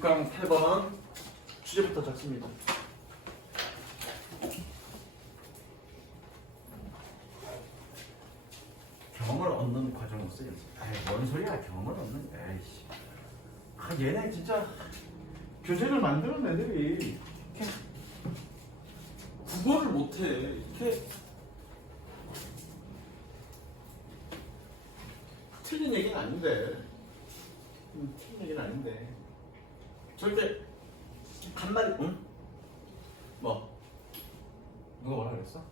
6강 8번 주제부터 적습니다. 경험을 얻는 과정으로서 연습. 뭔 소리야, 경험을 얻는. 에이씨. 얘네 진짜 교재를 만드는 애들이 이렇게 국어를 못해. 이렇게 틀린 얘기는 아닌데. 틀린 얘기는 아닌데. 절대 한마디. 응? 뭐? 누가 뭐라 그랬어?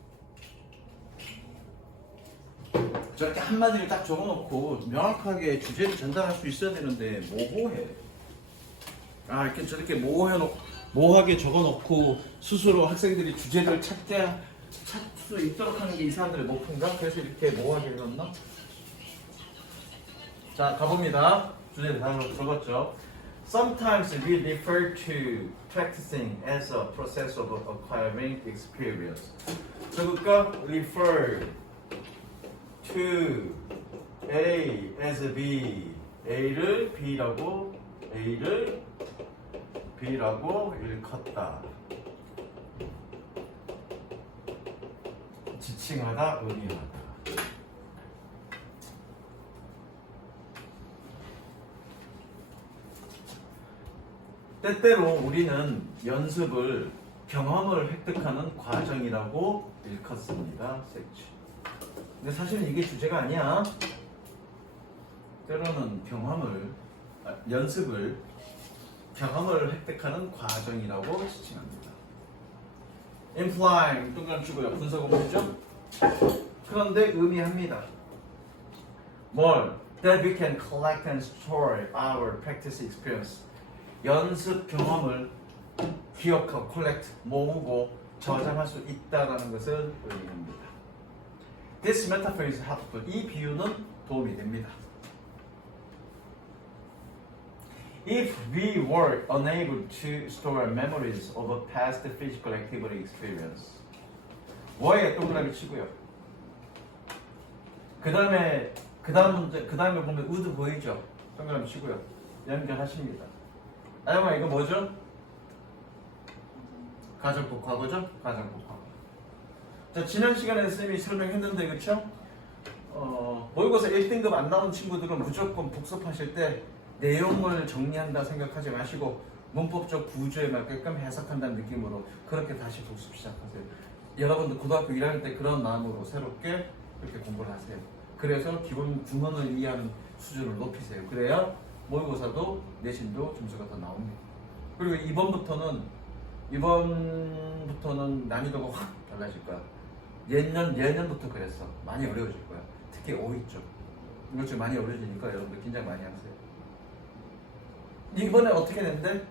저렇게 한마디를 딱 적어놓고 명확하게 주제를 전달할 수 있어야 되는데 모호해. 이렇게 저렇게 모호하게 적어놓고 스스로 학생들이 주제를 찾을 수 있도록 하는 게 이 사람들의 목표인가? 그래서 이렇게 모호하게 해놨나? 자, 가봅니다. 주제를 다 적었죠. Sometimes we refer to practicing as a process of acquiring experience. 적을까? Refer to A as B. A를 B라고 일컫다. 지칭하다, 의미하다. 때때로 우리는 연습을 경험을 획득하는 과정이라고 일컫습니다. 근데 사실은 이게 주제가 아니야. 때로는 연습을 경험을 획득하는 과정이라고 지칭합니다. implying 동그라미 치고요. 분사 구문이죠. 그런데 의미합니다. 뭘? That we can collect and store our practice experience. 연습 경험을 기억하고 collect, 모으고 저장할 수 있다는 것을 의미합니다. This metaphor is helpful. 이 비유는 도움이 됩니다. If we were unable to store memories of a past physical activity experience. 뭐에 동그라미 치고요. 그 다음에 보면 would 보이죠? 동그라미 치고요. 연결하십니다. 아영아 이거 뭐죠? 가정법 과거죠? 가정법 과거. 자, 지난 시간에 선생님이 설명했는데 그쵸? 모의고사 1등급 안 나온 친구들은 무조건 복습하실 때 내용을 정리한다 생각하지 마시고 문법적 구조에 맞게끔 해석한다는 느낌으로 그렇게 다시 복습 시작하세요. 여러분들 고등학교 1학년 때 그런 마음으로 새롭게 그렇게 공부를 하세요. 그래서 기본 구문을 이해하는 수준을 높이세요. 그래야 모의고사도 내신도 점수가 더 나옵니다. 그리고 이번부터는 난이도가 확 달라질 거야. 예년부터 그랬어. 많이 어려워질 거야. 특히 5위 쪽. 이거 좀 많이 어려워지니까 여러분들 긴장 많이 하세요. 이번에 어떻게 됐는데?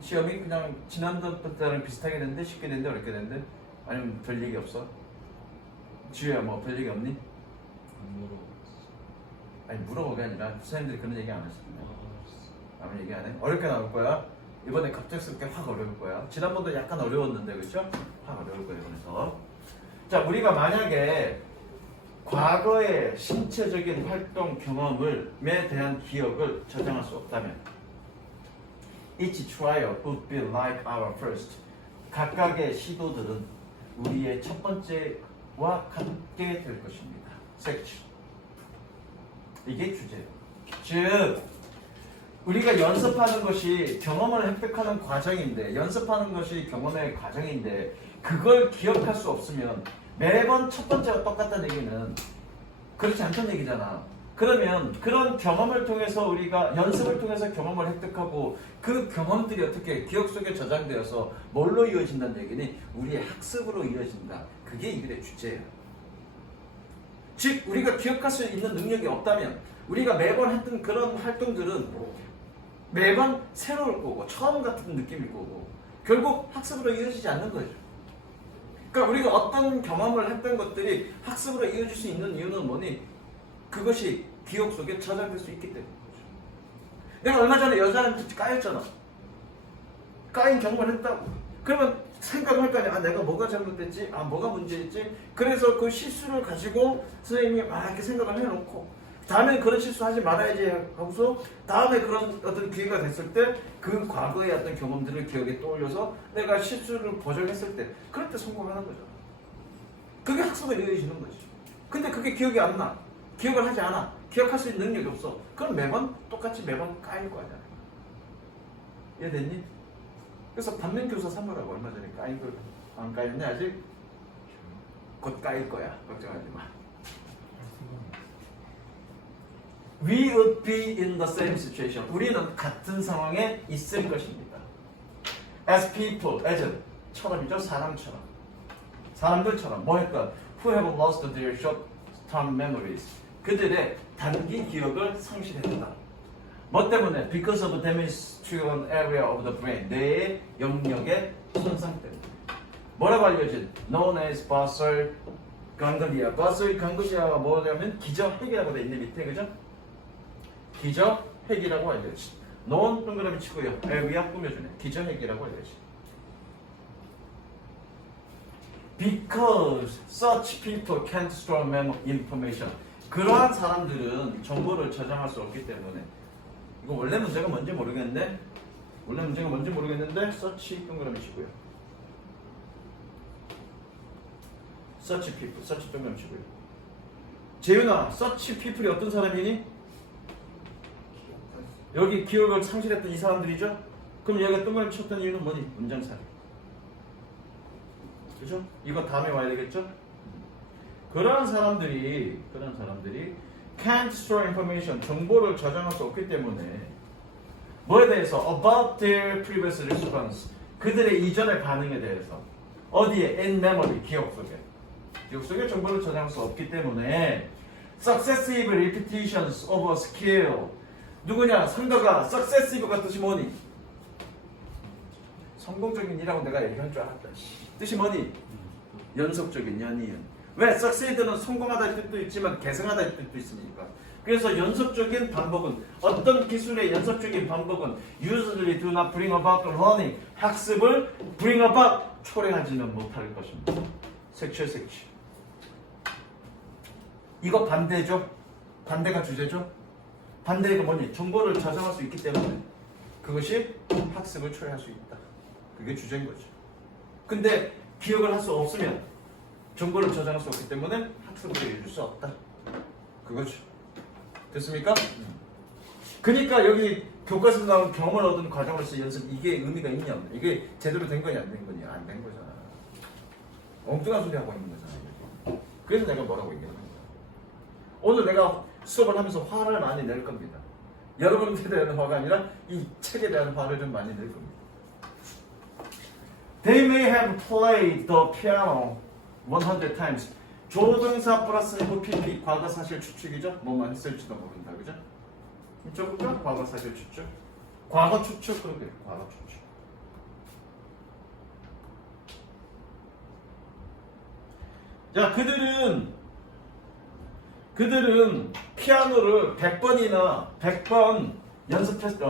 시험이 그냥 지난번랑 비슷하게 됐는데? 쉽게 됐는데? 어렵게 됐는데? 아니면 별 얘기 없어? 지우야 뭐 별 얘기 없니? 아니 물어보는 게 아니라 선생님들이 그런 얘기 안 하시던데. 아무 얘기 안 해? 어렵게 나올 거야. 이번에 갑작스럽게 확 어려울 거야. 지난번도 약간 어려웠는데 그렇죠? 확 어려울 거예요. 그래서 자, 우리가 만약에 과거의 신체적인 활동 경험에 대한 기억을 저장할 수 없다면 each trial would be like our first. 각각의 시도들은 우리의 첫 번째와 같게 될 것입니다. 섹션. 이게 주제예요. 즉 우리가 연습하는 것이 경험을 획득하는 과정인데 연습하는 것이 경험의 과정인데 그걸 기억할 수 없으면 매번 첫 번째와 똑같다는 얘기는 그렇지 않다는 얘기잖아. 그러면 그런 경험을 통해서 우리가 연습을 통해서 경험을 획득하고 그 경험들이 어떻게 기억 속에 저장되어서 뭘로 이어진다는 얘기니 우리의 학습으로 이어진다. 그게 이들의 주제예요. 즉 우리가 기억할 수 있는 능력이 없다면 우리가 매번 했던 그런 활동들은 매번 새로울 거고 처음 같은 느낌일 거고 결국 학습으로 이어지지 않는 거죠. 그러니까 우리가 어떤 경험을 했던 것들이 학습으로 이어질 수 있는 이유는 뭐니? 그것이 기억 속에 저장될 수 있기 때문인 거죠. 내가 얼마 전에 여자한테 까였잖아. 까인 경험을 했다고. 그러면 생각을 할 거 아니야. 내가 뭐가 잘못됐지? 뭐가 문제였지? 그래서 그 실수를 가지고 선생님이 막 이렇게 생각을 해놓고 다음에 그런 실수 하지 말아야지 하고서 다음에 그런 어떤 기회가 됐을 때 그 과거의 어떤 경험들을 기억에 떠올려서 내가 실수를 보정했을 때 그럴 때 성공하는 거죠. 그게 학습에 이어지는 거지. 근데 그게 기억이 안 나. 기억을 하지 않아. 기억할 수 있는 능력이 없어. 그럼 매번 똑같이 매번 까일 거 아니야. 이해됐니? 그래서 반면교사 삼으라고 얼마 전에 까인 거 안 까였네 아직? 곧 까일 거야. 걱정하지 마. We would be in the same situation. 우리는 같은 상황에 있을 것입니다. As people, as 처럼이죠. 사람처럼. 사람들처럼 뭐 했던? Who have lost their short-term memories. 그들의 단기 기억을 상실했다. 뭐 때문에? Because of damage to an area of the brain. 뇌의 영역의 손상 때문에. 뭐라고 알려진? Known as basal ganglia. basal ganglia가 뭐냐면 기저핵이라고 돼 있는 밑에 그죠? 기저핵이라고 알려진. known 동그라미 치고요. 위압 꾸며주네. 기저핵이라고 알려진. Because such people can't store information. 그러한 사람들은 정보를 저장할 수 없기 때문에. 이거 원래 문제가 뭔지 모르겠는데 such 동그라미 치고요. such people, such 동그라미 치고요. 재윤아, such people이 어떤 사람이니? 여기 기억을 상실했던 이 사람들이죠? 그럼 얘가 동그라미 쳤던 이유는 뭐니? 문장살. 그죠? 이거 다음에 와야 되겠죠? 그런 사람들이 can't store information, 정보를 저장할 수 없기 때문에 뭐에 대해서 about their previous response, 그들의 이전의 반응에 대해서 어디에? in memory, 기억 속에 정보를 저장할 수 없기 때문에 successive repetitions of a skill, 누구냐? 상대가 successive가 뜻이 뭐니? 성공적인 이라고 내가 얘기할 줄 알았다. 뜻이 뭐니? 연속적인 연이은. 왜? succeed는 성공하다는 뜻도 있지만 계승하다는 뜻도 있으니까. 그래서 연속적인 반복은, 어떤 기술의 연속적인 반복은 usually do not bring about learning, 학습을 bring about, 초래하지는 못할 것입니다. 색칠. 이거 반대죠? 반대가 주제죠? 반대가 뭐니? 정보를 저장할 수 있기 때문에 그것이 학습을 초래할 수 있다. 그게 주제인 거죠. 근데 기억을 할 수 없으면 정보를 저장할 수 없기 때문에 학습을 이룰 수 없다. 그거죠. 됐습니까? 그러니까 여기 교과서에서 나온 경험을 얻은 과정으로서 연습, 이게 의미가 있냐 없냐, 이게 제대로 된 거냐 안 된 거냐, 안 된 거잖아. 엉뚱한 소리 하고 있는 거잖아. 그래서 내가 뭐라고 얘기하는 거야. 오늘 내가 수업을 하면서 화를 많이 낼 겁니다. 여러분께 대한 화가 아니라 이 책에 대한 화를 좀 많이 낼 겁니다. They may have played the piano 100 times. 조동사 플러스 FPP, 과거사실 추측이죠. 뭐만 했을지도 모른다, 그죠? 이쪽부터 과거사실 추측, 과거 추측, 그러게 과거 추측. 자, 그들은 피아노를 100번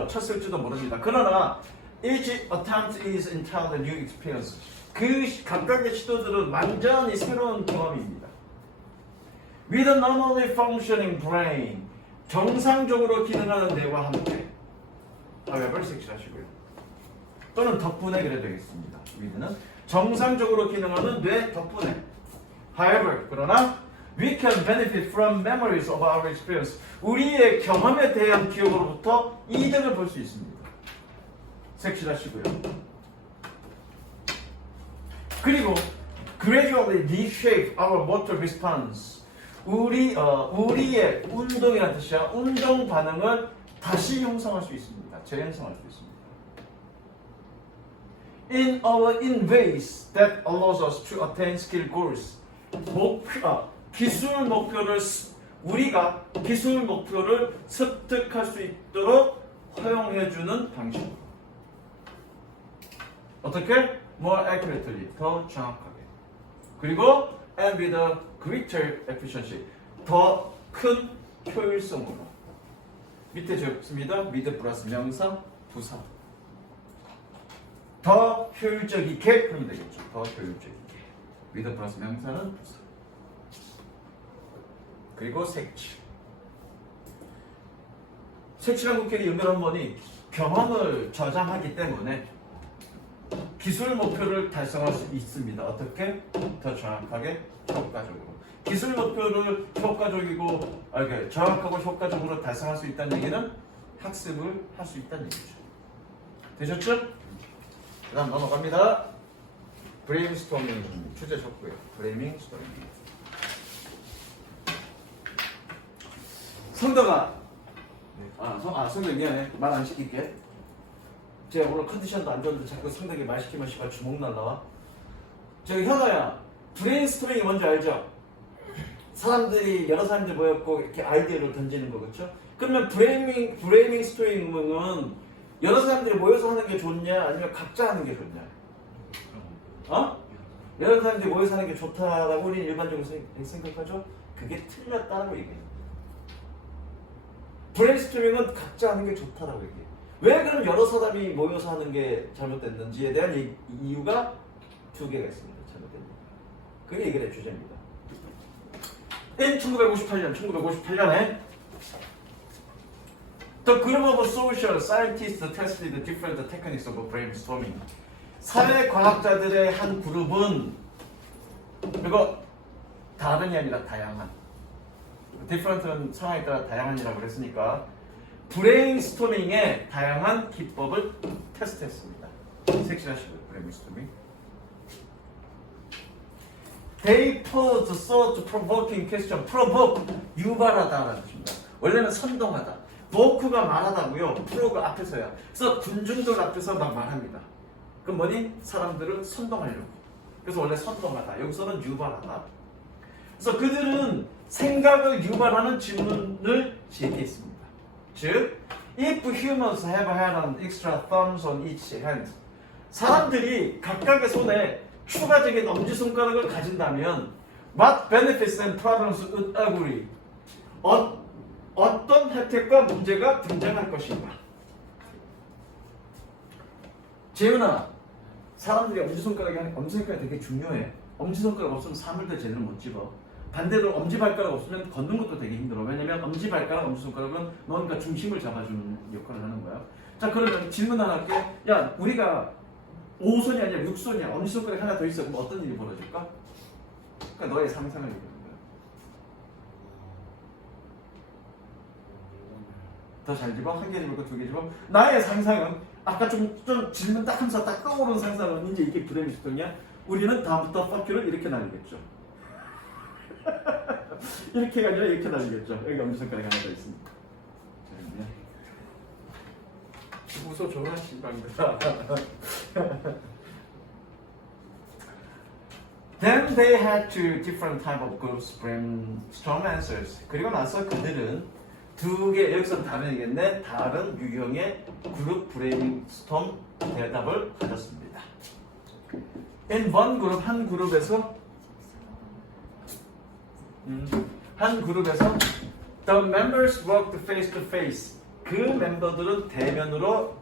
쳤을지도 모릅니다. 그러나 each attempt is entirely new experience. 그 각각의 시도들은 완전히 새로운 경험입니다. With a normally functioning brain, 정상적으로 기능하는 뇌와 함께. however, 색칠하시고요. 또는 덕분에 그래야 되겠습니다. with는 정상적으로 기능하는 뇌 덕분에. however, 그러나 we can benefit from memories of our experience. 우리의 경험에 대한 기억으로부터 이득을 볼 수 있습니다. 색칠하시고요. 그리고 gradually reshape our motor response. 우리의 운동이라는 뜻이야. 운동 반응을 다시 형성할 수 있습니다. 재형성할 수 있습니다. In ways that allows us to attain skill goals. 우리가 기술 목표를 습득할 수 있도록 허용해주는 방식으로. 어떻게? More accurately, 더 정확하게. 그리고 and with a greater efficiency, 더 큰 효율성으로. 밑에 적습니다. with 플러스 명사, 부사. 더 효율적이게 그러면 되겠죠. 더 효율적이게. with 플러스 명사는 부사. 그리고 색칠. 색칠한 국회를 연결한 뭐니? 경험을 저장하기 때문에 기술 목표를 달성할 수 있습니다. 어떻게? 더 정확하게, 효과적으로. 기술 목표를 효과적이고, 이렇게 정확하고 효과적으로 달성할 수 있다는 얘기는 학습을 할 수 있다는 얘기죠. 되셨죠? 그 다음 넘어갑니다. 브레인스토밍 주제 적고요. 브레인스토밍. 성덕아. 성덕 미안해. 말 안 시킬게. 제가 오늘 컨디션도 안 좋은데 자꾸 성덕이 말 시키면 씨발 주먹 날라와. 저기 현아야. 브레인스토밍이 뭔지 알죠? 사람들이 여러 사람들이 모였고 이렇게 아이디어를 던지는 거 그렇죠? 그러면 브레이밍 스토링은 여러 사람들이 모여서 하는 게 좋냐 아니면 각자 하는 게 좋냐? 여러 사람들이 모여서 하는 게 좋다라고 우리는 일반적으로 생각하죠? 그게 틀렸다라고 얘기해요. 브레인스토밍은 각자 하는 게 좋다라고 얘기해요. 왜 그럼 여러 사람이 모여서 하는 게 잘못됐는지에 대한 이유가 두 개가 있습니다. 잘못된 이유. 그게 이 글의 주제입니다. 1958년에 The group of social scientists tested different techniques of brainstorming. 사회과학자들의 한 그룹은 이거 다른이 아니라 다양한 different는 상황에 따라 다양한이라고 그랬으니까 브레인스토밍의 다양한 기법을 테스트했습니다. 색칠하시고요. 브레인스토밍. They posed thought-provoking question. provoke, 유발하다라는 뜻입니다. 원래는 선동하다. 보크가 말하다고요. 프로가 앞에서야. 그래서 군중들 앞에서 막 말합니다. 그럼 뭐니? 사람들을 선동하려고. 그래서 원래 선동하다. 여기서는 유발하다. 그래서 그들은 생각을 유발하는 질문을 제기했습니다. 즉, if humans have had an extra thumbs on each hand, 사람들이 각각의 손에 추가적인 엄지손가락을 가진다면 what benefits and problems would agree? 어떤 혜택과 문제가 등장할 것인가? 재윤아, 사람들이 엄지손가락이 되게 중요해. 엄지손가락 없으면 사물도 제대로 못 집어. 반대로 엄지발가락 없으면 걷는 것도 되게 힘들어. 왜냐면 엄지발가락, 엄지손가락은 뭔가 중심을 잡아주는 역할을 하는 거야. 자, 그러면 질문 하나 할게. 야, 우리가 5손이 아니라 6손이야. 엄지손가락이 하나 더 있어. 그럼 어떤 일이 벌어질까? 그러니까 너의 상상을 얘기하는 거야. 더 잘 집어? 한 개 집어? 두 개 집어? 나의 상상은 아까 좀 질문 딱 하면서 딱 떠오르는 상상은 이제 이게 브레인스토밍이야. 우리는 다음부터 퍼큐를 이렇게 날리겠죠. 이렇게가 아니라 이렇게 날리겠죠. 여기 엄지손가락이 하나 더 있습니다. 웃어줘라 씨발들아. Then they had two different type of groups brainstorm answers. 그리고 나서 그들은 두 개, 여기서 다른 얘기인데 다른 유형의 그룹 브레인스톰 대답을 가졌습니다. In one group, 한 그룹에서 the members worked face to face. 그 멤버들은 대면으로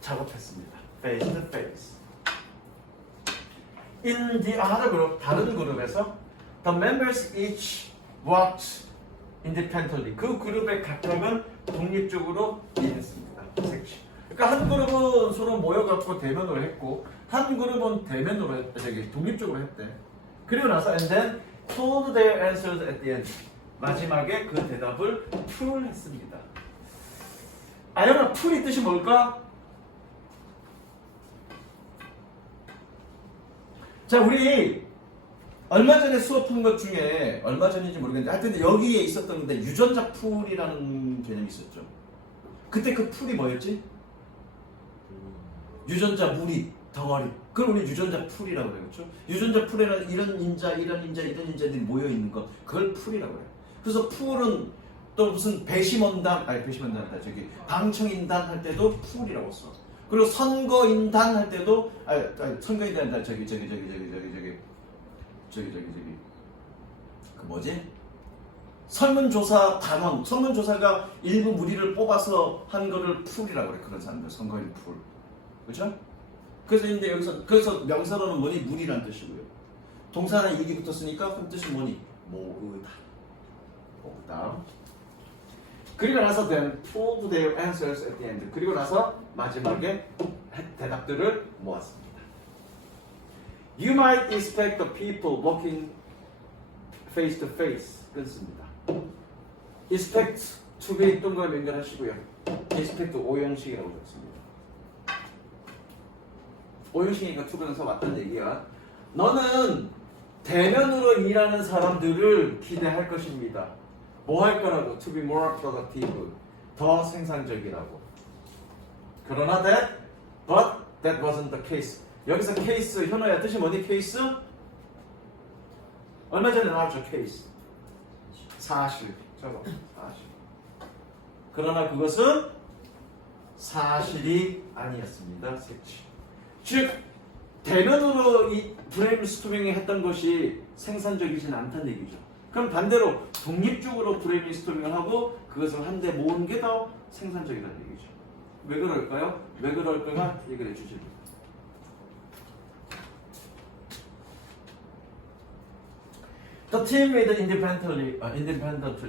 작업했습니다. Face to face. In the other group, 다른 그룹에서 the members each worked independently. 그 그룹의 각각은 독립적으로 일했습니다. 그러니까 한 그룹은 서로 모여갖고 대면으로 했고 한 그룹은 독립적으로 했대. 그리고 나서 and then told their answers at the end. 마지막에 그 대답을 풀했습니다. 아연아, 풀이 뜻이 뭘까? 자, 우리 얼마 전에 수업한 것 중에 얼마 전인지 모르겠는데 하여튼 여기에 있었던 건데 유전자 풀이라는 개념이 있었죠. 그때 그 풀이 뭐였지? 유전자 무리, 덩어리. 그걸 우리 유전자 풀이라고 그랬죠. 유전자 풀에는 이런 인자들이 모여있는 것, 그걸 풀이라고 해요. 그래서 풀은 또 무슨 방청인단 할 때도 풀이라고 써. 그리고 선거인단 할 때도 선거인단 그 뭐지? 설문조사 단원, 설문조사가 일부 무리를 뽑아서 한 거를 풀이라고 그래. 그런 사람들 선거인 풀, 그렇죠? 그래서 명사로는 뭐니? 무리란 뜻이고요. 동사는 이기 붙었으니까 그 뜻이 뭐니? 모으다. 다음. 그리고 나서 then told their answers at the end. 그리고 나서 마지막에 대답들을 모았습니다. You might expect the people walking face to face. 끊습니다. expect to be 동그라미 연결하시고요. expect 오형식이라고 적습니다. 오형식이니까 to에서 왔다는 얘기야. 너는 대면으로 일하는 사람들을 기대할 것입니다. 뭐 할 거라고? To be more productive. 더 생산적이라고. 그러나 but that wasn't the case. 여기서 케이스, 현호야 뜻이 뭐니? 케이스? 얼마 전에 나왔죠, 케이스. 사실. 저거, 사실. 그러나 그것은 사실이 아니었습니다. 즉, 대면으로 이 브레인스토밍을 했던 것이 생산적이진 않다는 얘기죠. 그럼 반대로 독립적으로 브레인스토밍을 하고 그것을 한데 모은 게 더 생산적이라는 얘기죠. 왜 그럴까요? 왜 그럴까가 얘기를 해주십니다. The team made independently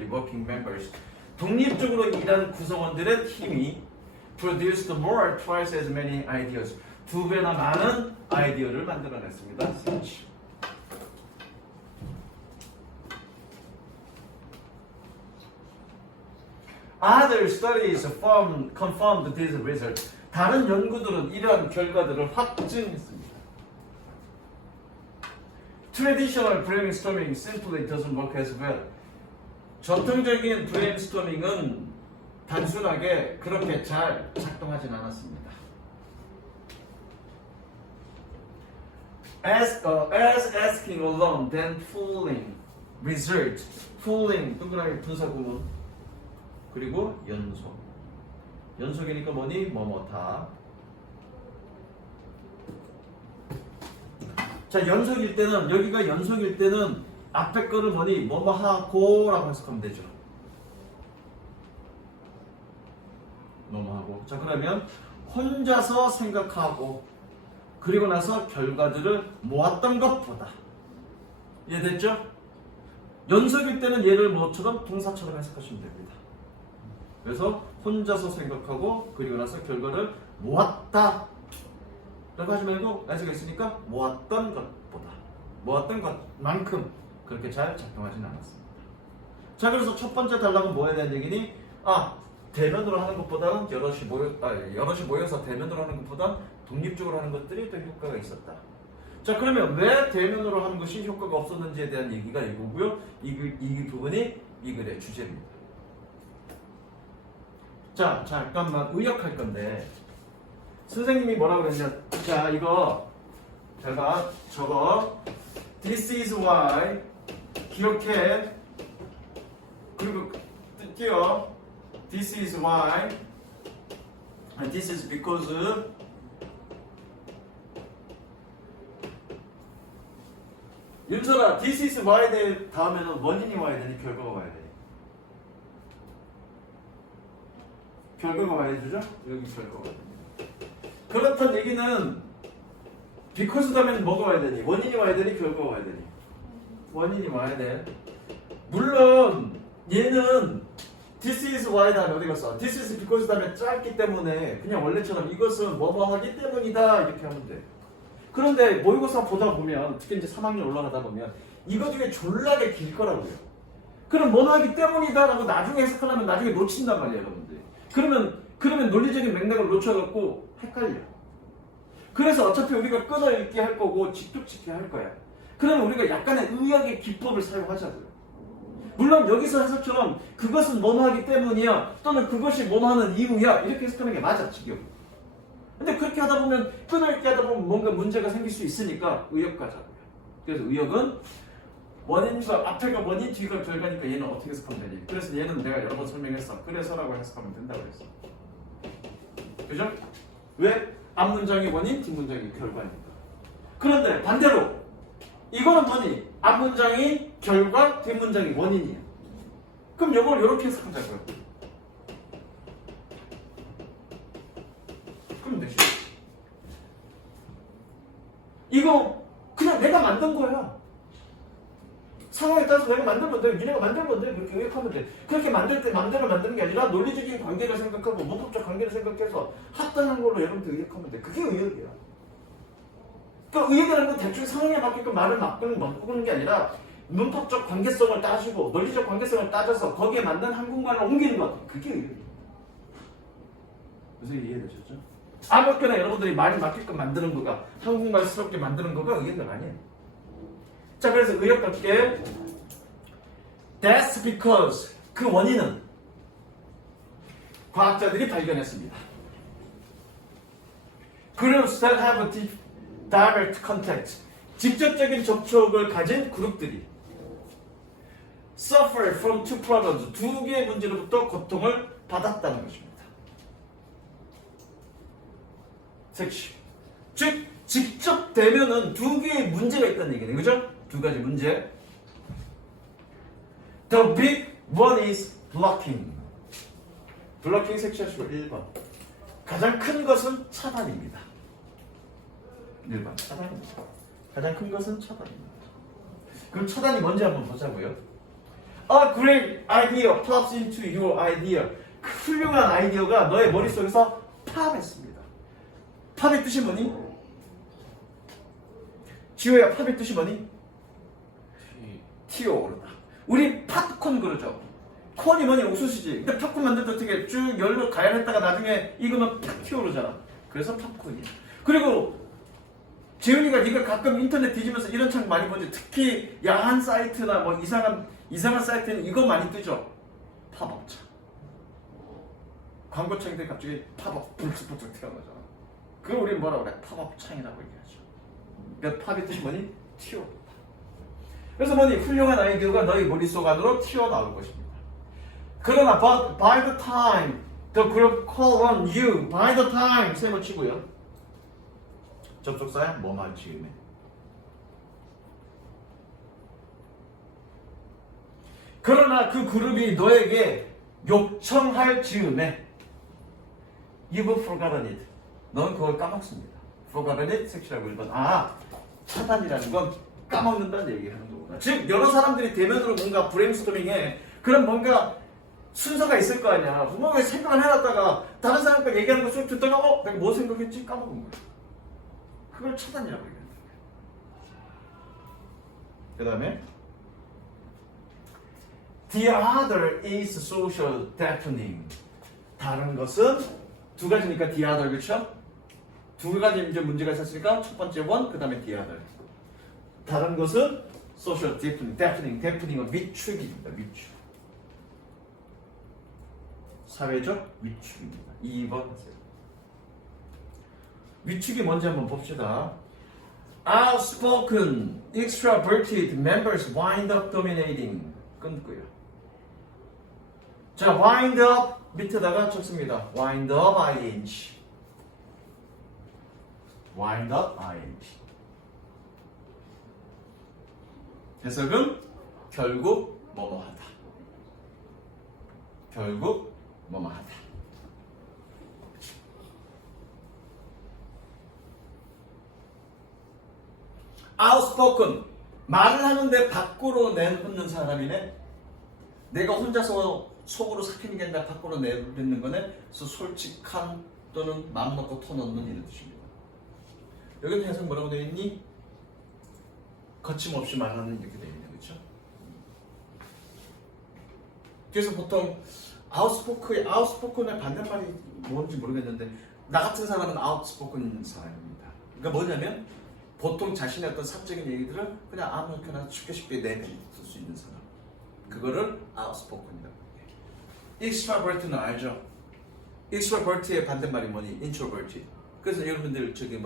working members. 독립적으로 일하는 구성원들의 팀이 produced more twice as many ideas. 2배나 많은 아이디어를 만들어냈습니다. Other studies confirmed this result. 다른 연구들은 이러한 결과들을 확증했습니다. Traditional brainstorming simply doesn't work as well. 전통적인 브레인스토밍은 단순하게 그렇게 잘 작동하진 않았습니다. As asking alone, then fooling, result, fooling, 동그라미 분사 구문, 그리고 연속. 연속이니까 뭐니? 뭐뭐다. 자, 연속일 때는, 여기가 연속일 때는 앞에 거를 뭐니? 뭐뭐하고라고 해석하면 되죠. 뭐뭐하고. 자, 그러면 혼자서 생각하고 그리고 나서 결과들을 모았던 것보다. 이해됐죠? 연속일 때는 얘를 뭐처럼? 동사처럼 해석하시면 됩니다. 그래서 혼자서 생각하고 그리고 나서 결과를 모았다 라고 하지 말고 S가 있으니까 모았던 것보다, 모았던 것만큼 그렇게 잘 작동하지는 않았습니다. 자, 그래서 첫 번째 단락은 뭐에 대한 얘기니? 대면으로 하는 것보다는 여럿이 모여서 대면으로 하는 것보다 독립적으로 하는 것들이 더 효과가 있었다. 자, 그러면 왜 대면으로 하는 것이 효과가 없었는지에 대한 얘기가 이거고요. 이 부분이 이 글의 주제입니다. 자, 잠깐만 의역할 건데 선생님이 뭐라고 그랬냐? 자, 이거 잘 봐. 저거 This is why 기억해. 그리고 띄워. This is why and this is because. 윤설아, this is why 다음에는 원인이 와야 되니 결과가 와야 되니? 결과가 와야 되죠? 여기 결과가 와야 되니. 그렇단 얘기는 because 다음에는 뭐가 와야 되니? 원인이 와야 되니? 결과가 와야 되니? 원인이 와야 돼. 물론 얘는 this is why 다음에 어디 갔어? this is because 다음에 짧기 때문에 그냥 원래처럼 이것은 뭐뭐 하기 때문이다 이렇게 하면 돼. 그런데 모의고사 보다 보면 특히 이제 3학년 올라가다 보면 이거 중에 졸라게 길 거라고요. 그럼 뭐뭐 하기 때문이다 라고 나중에 해석하려면 나중에 놓친단 말이에요, 여러분들. 그러면 논리적인 맥락을 놓쳐갖고 헷갈려. 그래서 어차피 우리가 끊어읽기 할 거고 직접짓기 할 거야. 그러면 우리가 약간의 의역의 기법을 사용하자고요. 물론 여기서 해석처럼 그것은 뭐뭐 하기 때문이야 또는 그것이 뭐뭐 하는 이유야 이렇게 해석하는 게 맞아, 지금. 근데 그렇게 하다 보면 끊어읽기 하다 보면 뭔가 문제가 생길 수 있으니까 의역 가자고요. 그래서 의역은 원인과 앞에가 원인, 뒤가 결과니까 얘는 어떻게 해석하면 되니? 그래서 얘는 내가 여러 번 설명했어. 그래서라고 해석하면 된다고 했어. 그죠? 왜? 앞문장이 원인, 뒷문장이 결과니까. 그런데 반대로 이거는 뭐니? 앞문장이 결과, 뒷문장이 원인이야. 그럼 이걸 이렇게 해석하자고요. 그럼 되지. 이거 그냥 내가 만든 거야. 상황에 따라서 내가 만들면 돼. 니네가 만들면 돼. 그렇게 의역하면 돼. 그렇게 만들 때 맘대로 만드는 게 아니라 논리적인 관계를 생각하고 문법적 관계를 생각해서 합당한 걸로 여러분들 의역하면 돼. 그게 의역이야. 그러니까 의역이라는 건 대충 상황에 맞게끔 말을 바꾸는 게 아니라 문법적 관계성을 따지고 논리적 관계성을 따져서 거기에 맞는 한국말을 옮기는 것. 그게 의역이야. 무슨 이해되셨죠? 아무렇게나 여러분들이 말이 맞게끔 만드는 거가 한국말스럽게 만드는 거가 의역은 아니에요. 자, 그래서 의역답게 That's because 그 원인은 과학자들이 발견했습니다. Groups that have a direct contact 직접적인 접촉을 가진 그룹들이 suffer from two problems 두 개의 문제로부터 고통을 받았다는 것입니다. 즉 직접 되면은 두 개의 문제가 있다는 얘기네, 그죠? 두 가지 문제. The big one is blocking. 블로킹 섹션으로 1번. 가장 큰 것은 차단입니다. 1번 차단입니다. 가장 큰 것은 차단입니다. 그럼 차단이 뭔지 한번 보자고요. A great idea pops into your idea. 훌륭한 아이디어가 너의 머릿속에서 팝했습니다. 팝의 뜻이 뭐니? 지호야, 팝의 뜻이 뭐니? 튀어오르다. 우리 팝콘 그러죠. 콘이 뭐니? 옥수수지. 근데 팝콘 만들 때 어떻게 쭉 열로 가열했다가 나중에 익으면 팍 튀어오르잖아. 그래서 팝콘이야. 그리고 재훈이가 네가 가끔 인터넷 뒤지면서 이런 창 많이 보지. 특히 야한 사이트나 뭐 이상한 사이트는 이거 많이 뜨죠. 팝업창. 광고창들이 갑자기 팝업 불쑥불쑥 튀어나오잖아. 그걸 우리 뭐라고 그래? 팝업창이라고 얘기하죠. 그러니까 팝의 뜻이 뭐니? 튀어오르다. 그래서 뭐니? 훌륭한 아이디어가 너희 머릿속 안으로 튀어나올 것입니다. 그러나 but by the time the group call on you, by the time 셈을 치고요. 접속사에 뭐만 지음에. 그러나 그 그룹이 너에게 요청할 즈음에 you've forgotten it. 넌 그걸 까먹습니다. forgotten it 색칠하고 1번. 아, 차단이라는 건 까먹는다는 얘기하는 거구나. 즉 여러 사람들이 대면으로 뭔가 브레인스토밍에 그런 뭔가 순서가 있을 거 아니야. 뭔가 생각을 해놨다가 다른 사람과 얘기하는 거 쭉 듣다가 내가 뭐 생각했지? 까먹은 거야. 그걸 차단이라고 얘기하는 거야. 그 다음에 The other is social deafening. 다른 것은 두 가지니까 the other, 그렇죠? 두 가지 이제 문제가 있었으니까 첫 번째 one, 그 다음에 the other. 다른 것은 social deafening. deafening은 위축입니다. 위축. 사회적 위축입니다. 2번 하세요. 위축이 뭔지 한번 봅시다. Outspoken, extroverted members wind up dominating. 끊고요. 자, wind up 밑에다가 적습니다. wind up ing. wind up ing. 해석은 결국 뭐뭐하다. 결국 뭐뭐하다. outspoken 말을 하는데 밖으로 내놓는 사람이네. 내가 혼자서 속으로 삭히는 게 아니라 밖으로 내뱉는 거네. 그래서 솔직한 또는 맘 놓고 터놓는 이런 뜻입니다. 여기는 해석 뭐라고 되어 있니? 거침없이 말하는 이렇게 되어 있네요. 그렇죠? 그래서 보통 outspoken의 반대말이 뭔지 모르겠는데 나 같은 사람은 outspoken 사람입니다. 그러니까 뭐냐면 보통 자신의 어떤 사적인 얘기들을 그냥 아무렇게나 쉽게 내뱉을 수 있는 사람. 그거를 outspoken이라고 해요. extrovert는 알죠? extrovert의 반대말이 뭐니? introverted. 그래서 여러분들 저기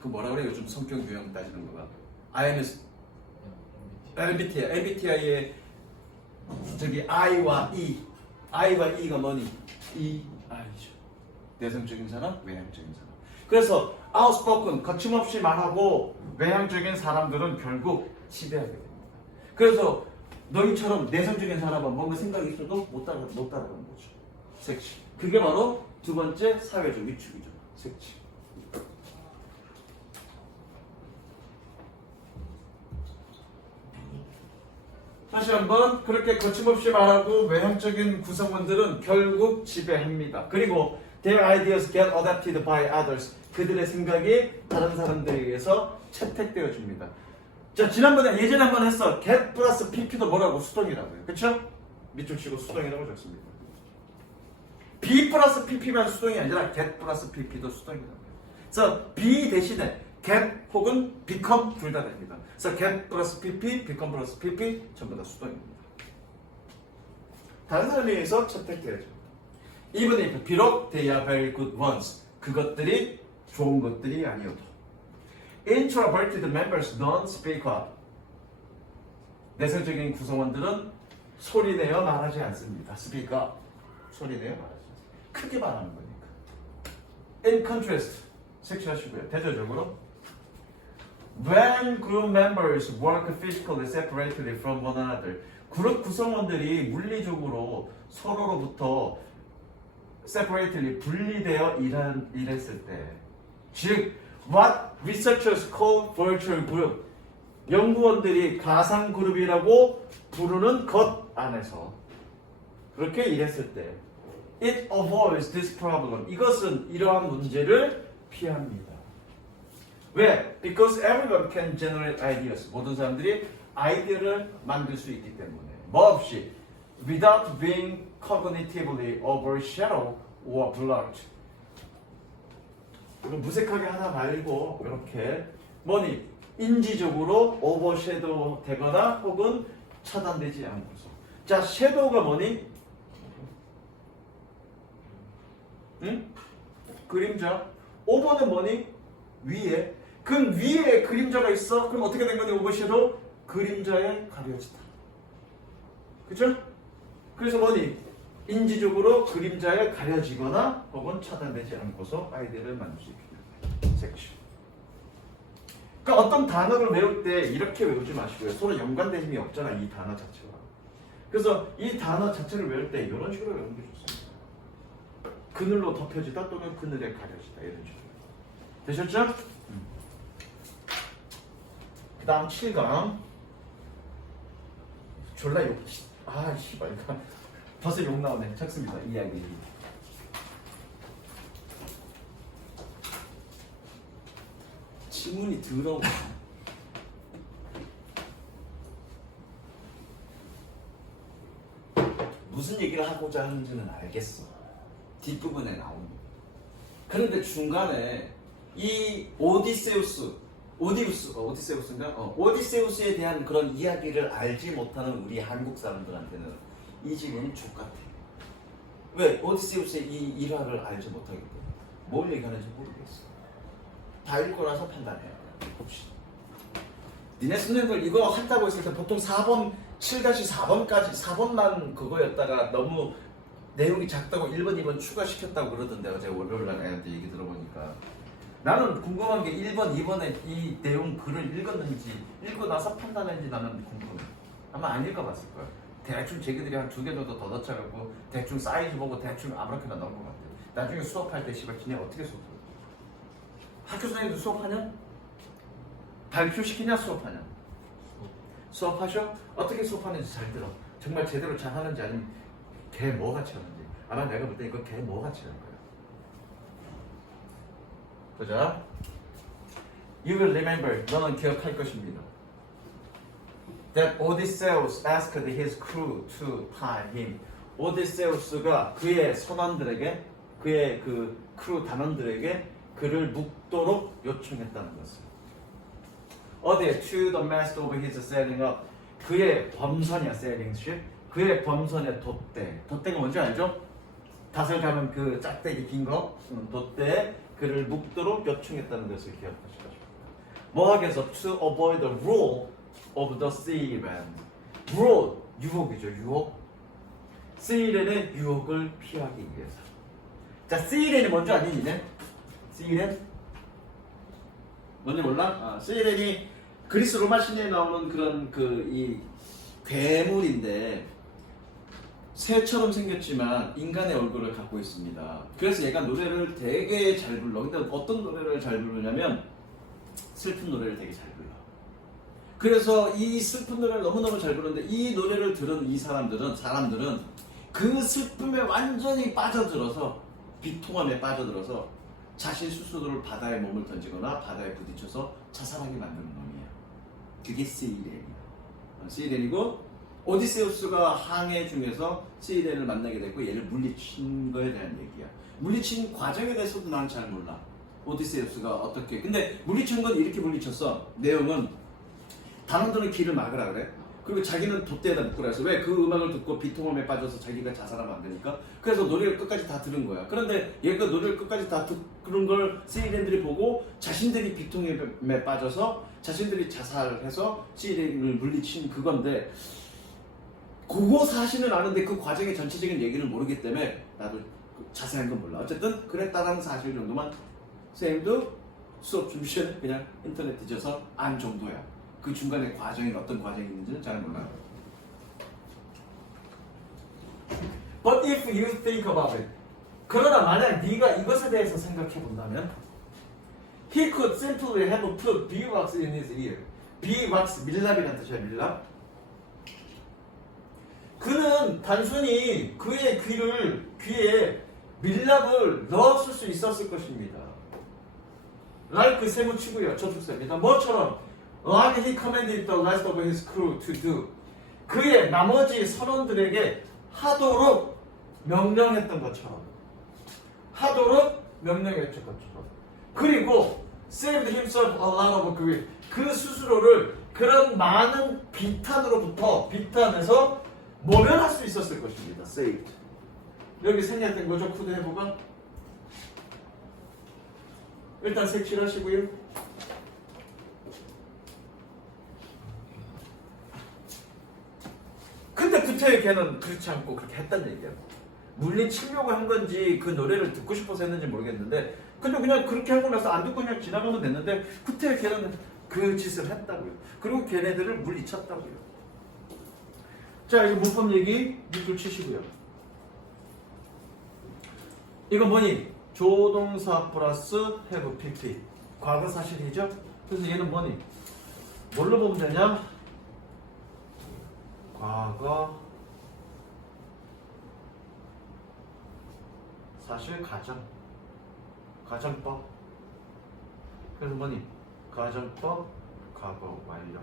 그 뭐라 그래요? 요즘 성격 유형 따지는 거가 MBTI의 저기 I와 E가 뭐니? I죠. 내성적인 사람, 외향적인 사람. 그래서 outspoken, 거침없이 말하고 외향적인 사람들은 결국 지배하게 됩니다. 그래서 너희처럼 내성적인 사람은 뭔가 생각이 있어도 못 따라가는 거죠. 색치. 그게 바로 두 번째 사회적 위축이죠. 색치. 다시 한번 그렇게 거침없이 말하고 외향적인 구성원들은 결국 지배합니다. 그리고 their ideas get adopted by others. 그들의 생각이 다른 사람들에 의해서 채택되어 줍니다. 자, 지난번에 예전에 한번 했어. get 플러스 pp도 뭐라고? 수동이라고요. 그쵸? 밑줄 치고 수동이라고 적습니다. b 플러스 pp만 수동이 아니라 get 플러스 pp도 수동이라고요. 그래서 b 대신에 get 혹은 become 둘 다 됩니다. 그래서 get 플러스 pp, become 플러스 pp 전부 다 수동입니다. 다른 사람에 의해서 채택되어져. Even if 비록 they are very good ones. 그것들이 좋은 것들이 아니어도. Introverted members don't speak up. 내성적인 구성원들은 소리내어 말하지 않습니다. Speak up. 소리내어 말하지 않습니다. 크게 말하는 거니까. In contrast. 색칠하시고요. 대조적으로 When group members work physically separately from one another, 그룹 구성원들이 물리적으로 서로로부터 separately 분리되어 일했을 때, 즉 what researchers call virtual group, 연구원들이 가상 그룹이라고 부르는 것 안에서 그렇게 일했을 때, it avoids this problem. 이것은 이러한 문제를 피합니다. 왜? Because everyone can generate ideas. 모든 사람들이 아이디어를 만들 수 있기 때문에. 뭐 없이 without being cognitively overshadowed or blurred. 무색하게 하나 말고 이렇게 뭐니? 인지적으로 오버섀도우 되거나 혹은 차단되지 않고서. 자, 섀도우가 뭐니? 응? 그림자. 오버는 뭐니? 위에. 그럼 위에 그림자가 있어. 그럼 어떻게 된 거니? 오버섀도우? 그림자에 가려지다. 그죠? 그래서 뭐니? 인지적으로 그림자에 가려지거나 혹은 차단되지 않고서 아이디어를 만들 수 있습니다. 섹션. 그러니까 어떤 단어를 외울 때 이렇게 외우지 마시고요. 서로 연관된 힘이 없잖아, 이 단어 자체가. 그래서 이 단어 자체를 외울 때 이런 식으로 외우는 게 좋습니다. 그늘로 덮여지다 또는 그늘에 가려지다 이런 식으로. 되셨죠? 그 다음 7강. 졸라 욕. 아, 씨발. 벌써 욕 나오네. 적습니다. 이야기. 지문이 더러워. 무슨 얘기를 하고자 하는지는 알겠어. 뒷부분에 나옵니다. 그런데 중간에 이 오디세우스에 대한 그런 이야기를 알지 못하는 우리 한국 사람들한테는 이 지문은 족같아. 왜? 오디세우스의 이 일화를 알지 못하기 때문에 뭘 얘기하는지 모르겠어. 다 읽고 나서 판단해야 돼. 혹시 니네 선생님들 이거 한다고 했을 때 보통 4번 7-4번까지 4번만 그거였다가 너무 내용이 작다고 1번, 2번 추가시켰다고 그러던데 어제 월요일날 애한테 얘기 들어보니까 나는 궁금한 게 1번, 2번에 이 내용 글을 읽었는지 읽고 나서 판단했는지 나는 궁금해. 아마 안 읽어봤을 거야. 대충 제기들이 한 2개 정도 더 넣자고 대충 사이즈 보고 대충 아무렇게나 넣은 것 같아. 나중에 수업할 때 씨발 지네 어떻게 수업해? 학교 선생님도 수업하냐? 발표시키냐 수업하냐? 수업하셔? 어떻게 수업하는지 잘 들어. 정말 제대로 잘하는지 아니면 개 뭐같이 하는지. 아마 내가 볼 때 이거 개 뭐같이 하는 거야. 보자. You will remember. 너는 기억할 것입니다. That Odysseus asked his crew to tie him. 오디세우스가 그의 선원들에게, 그의 그 크루 단원들에게 그를 묶도록 요청했다는 것을. 어디에? To the mast of his sailing up. 그의 범선이야, sailing ship. 그의 범선의 돛대. 돛대가 뭔지 알죠? 닷을 가면 그 짝대기 긴 거. 돛대에 그를 묶도록 요청했다는 것을 기억하시기 바랍니다. 뭐 하기 위해서? To avoid the rule of the seaman. rule, 유혹이죠, 유혹. seaman의 유혹을 피하기 위해서. 자, seaman이 뭔지 아니, 니네? seaman? 뭔지 몰라? seaman이 그리스 로마 신화에 나오는 그런 이 괴물인데 새처럼 생겼지만 인간의 얼굴을 갖고 있습니다. 그래서 얘가 노래를 되게 잘 불러. 근데 어떤 노래를 잘 부르냐면 슬픈 노래를 되게 잘 불러. 그래서 이 슬픈 노래를 너무너무 잘 부르는데 이 노래를 들은 이 사람들은 그 슬픔에 완전히 빠져들어서 비통함에 빠져들어서 자신 스스로를 바다에 몸을 던지거나 바다에 부딪혀서 자살하게 만드는 놈이에요. 그게 세이렌이고 오디세우스가 항해 중에서 세이렌을 만나게 됐고 얘를 물리친 거에 대한 얘기야. 물리친 과정에 대해서도 난 잘 몰라. 오디세우스가 어떻게 근데 물리친 건 이렇게 물리쳤어. 내용은 단원들은 길을 막으라 그래. 그리고 자기는 돛대에다 묶으라 해서 왜 그 음악을 듣고 비통함에 빠져서 자기가 자살하면 안 되니까 그래서 노래를 끝까지 다 들은 거야. 그런데 얘가 노래를 끝까지 다 들은 걸 세이렌들이 보고 자신들이 비통함에 빠져서 자신들이 자살해서 세이렌을 물리친 그건데 그거 사실은 아는데 그 과정의 전체적인 얘기를 모르기 때문에 나도 자세한 건 몰라. 어쨌든 그랬다라는 사실 정도만 쌤도 수업 준비 시간에 그냥 인터넷 뒤져서 안 정도야. 그 중간에 과정이 어떤 과정이 있는지는 잘 몰라요. But if you think about it. 그러나 만약 네가 이것에 대해서 생각해 본다면 He could simply have put beeswax in his ear. beeswax, 밀랍이라는 뜻이야, 밀랍. 그는 단순히 그의 귀에 밀랍을 넣었을 수 있었을 것입니다. like 세무치고요, 저축사입니다. 뭐처럼 like he commanded the rest of his crew to do. 그의 나머지 선원들에게 하도록 명령했던 것처럼. 하도록 명령했던 것처럼. 그리고 saved himself a lot of grief. 그 스스로를 그런 많은 비탄에서 모면할 수 있었을 것입니다. saved. 여기 생략된 거죠. could have가. 일단 색칠하시고요. 근데 구태의 걔는 그렇지 않고 그렇게 했단 얘기야. 물리치려고 한 건지 그 노래를 듣고 싶어서 했는지 모르겠는데 근데 그냥 그렇게 하고 나서 안 듣고 그냥 지나가면 됐는데 구태의 걔는 그 짓을 했다고요. 그리고 걔네들을 물리쳤다고요. 자, 이거 문법 얘기 6줄 치시고요. 이건 뭐니? 조동사 플러스 have pp. 과거 사실이죠? 그래서 얘는 뭐니? 뭘로 보면 되냐? 과거 사실 가정법. 그래서 뭐니? 가정법 과거 완료.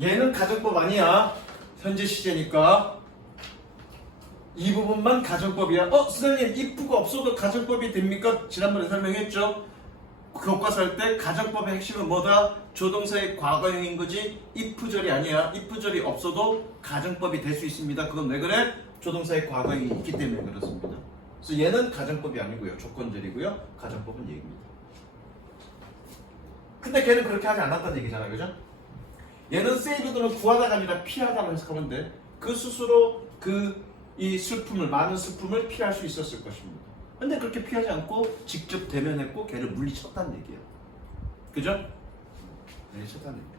얘는 가정법 아니야. 현재 시제니까 이 부분만 가정법이야. 선생님 if가 없어도 가정법이 됩니까? 지난번에 설명했죠. 교과서 할 때 가정법의 핵심은 뭐다? 조동사의 과거형인 거지 if절이 아니야. if절이 없어도 가정법이 될 수 있습니다. 그건 왜 그래? 조동사의 과거형이 있기 때문에 그렇습니다. 그래서 얘는 가정법이 아니고요. 조건절이고요. 가정법은 얘기입니다. 근데 걔는 그렇게 하지 않았다는 얘기잖아요. 그죠? 얘는 saved는 구하다가 아니라 피하다고 해석하면 돼. 그 스스로 이 슬픔을, 많은 슬픔을 피할 수 있었을 것입니다. 근데 그렇게 피하지 않고 직접 대면했고 걔를 물리쳤다는 얘기예요. 그죠? 물리쳤다는 얘기예요.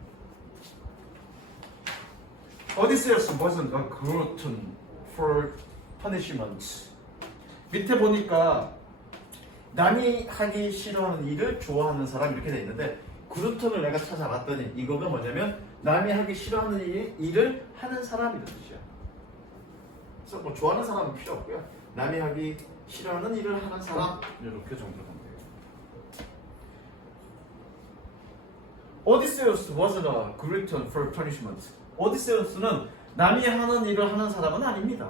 Odysseus wasn't a glutton for punishment. 밑에 보니까 남이 하기 싫어하는 일을 좋아하는 사람 이렇게 돼 있는데 글루턴을 내가 찾아봤더니 이거가 뭐냐면 남이 하기 싫어하는 일을 하는 사람이라는 뜻이야. 그래서 뭐 좋아하는 사람은 필요 없고요. 남이 하기 싫어하는 일을 하는 사람 이렇게 정리하면 돼요. Odysseus wasn't a glutton for punishment. 오디세우스는 남이 하는 일을 하는 사람은 아닙니다.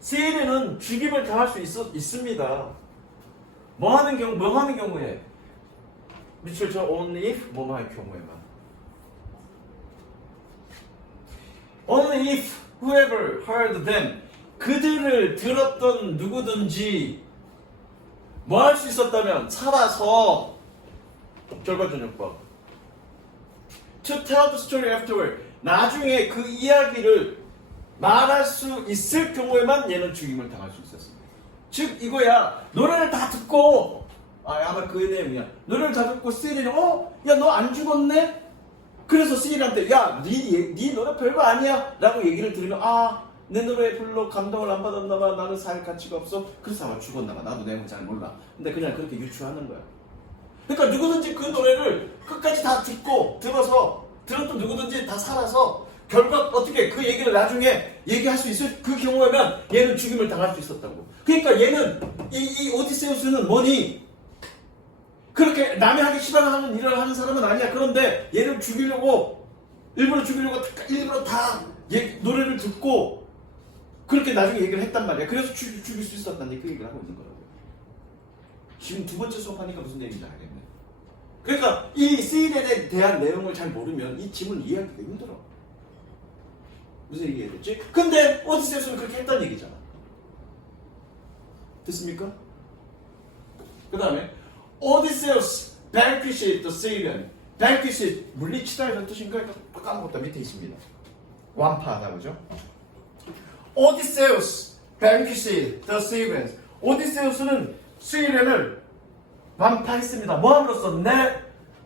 세일에는 죽임을 당할 수 있습니다. 뭐 하는 경우에? 미칠 저 only if 뭐뭐 할 경우에만. Only if whoever heard them 그들을 들었던 누구든지 뭐 할 수 있었다면 살아서 결과전용법 to tell the story afterward 나중에 그 이야기를 말할 수 있을 경우에만 얘는 죽임을 당할 수 있었습니다. 즉 이거야. 노래를 다 듣고 아마 그 내용이야. 노래를 다 듣고 시린이 야 너 안 죽었네? 그래서 시린한테 야 네 노래 별거 아니야 라고 얘기를 들으면 내 노래에 별로 감동을 안 받았나 봐. 나는 살 가치가 없어. 그래서 아마 죽었나 봐. 나도 내용 잘 몰라. 근데 그냥 그렇게 유추하는 거야. 그러니까 누구든지 그 노래를 끝까지 다 들어서 들었던 누구든지 다 살아서 결국 어떻게 그 얘기를 나중에 얘기할 수 있을 그 경우에만 얘는 죽임을 당할 수 있었다고. 그러니까 얘는 이 오디세우스는 뭐니? 그렇게 남의 하기 싫어하는 일을 하는 사람은 아니야. 그런데 얘를 죽이려고 일부러 다 노래를 듣고 그렇게 나중에 얘기를 했단 말이야. 그래서 죽일 수 있었다니 그 얘기를 하고 있는 거라고. 지금 두 번째 수업하니까 무슨 얘기인지 알겠네. 그러니까 이 시렌에 대한 내용을 잘 모르면 이 지문을 이해하기가 힘들어. 무슨 얘기해야 됐지? 근데 오디세우스는 그렇게 했다는 얘기잖아. 됐습니까? 그 다음에 오디세우스 vanquished the Syrian. vanquish 물리치다 이런 뜻인가? 까먹었다. 밑에 있습니다. 완파하다 그죠? 오디세우스 vanquished the Syrians. 오디세우스는 시리안을 완파했습니다. 뭐함으로써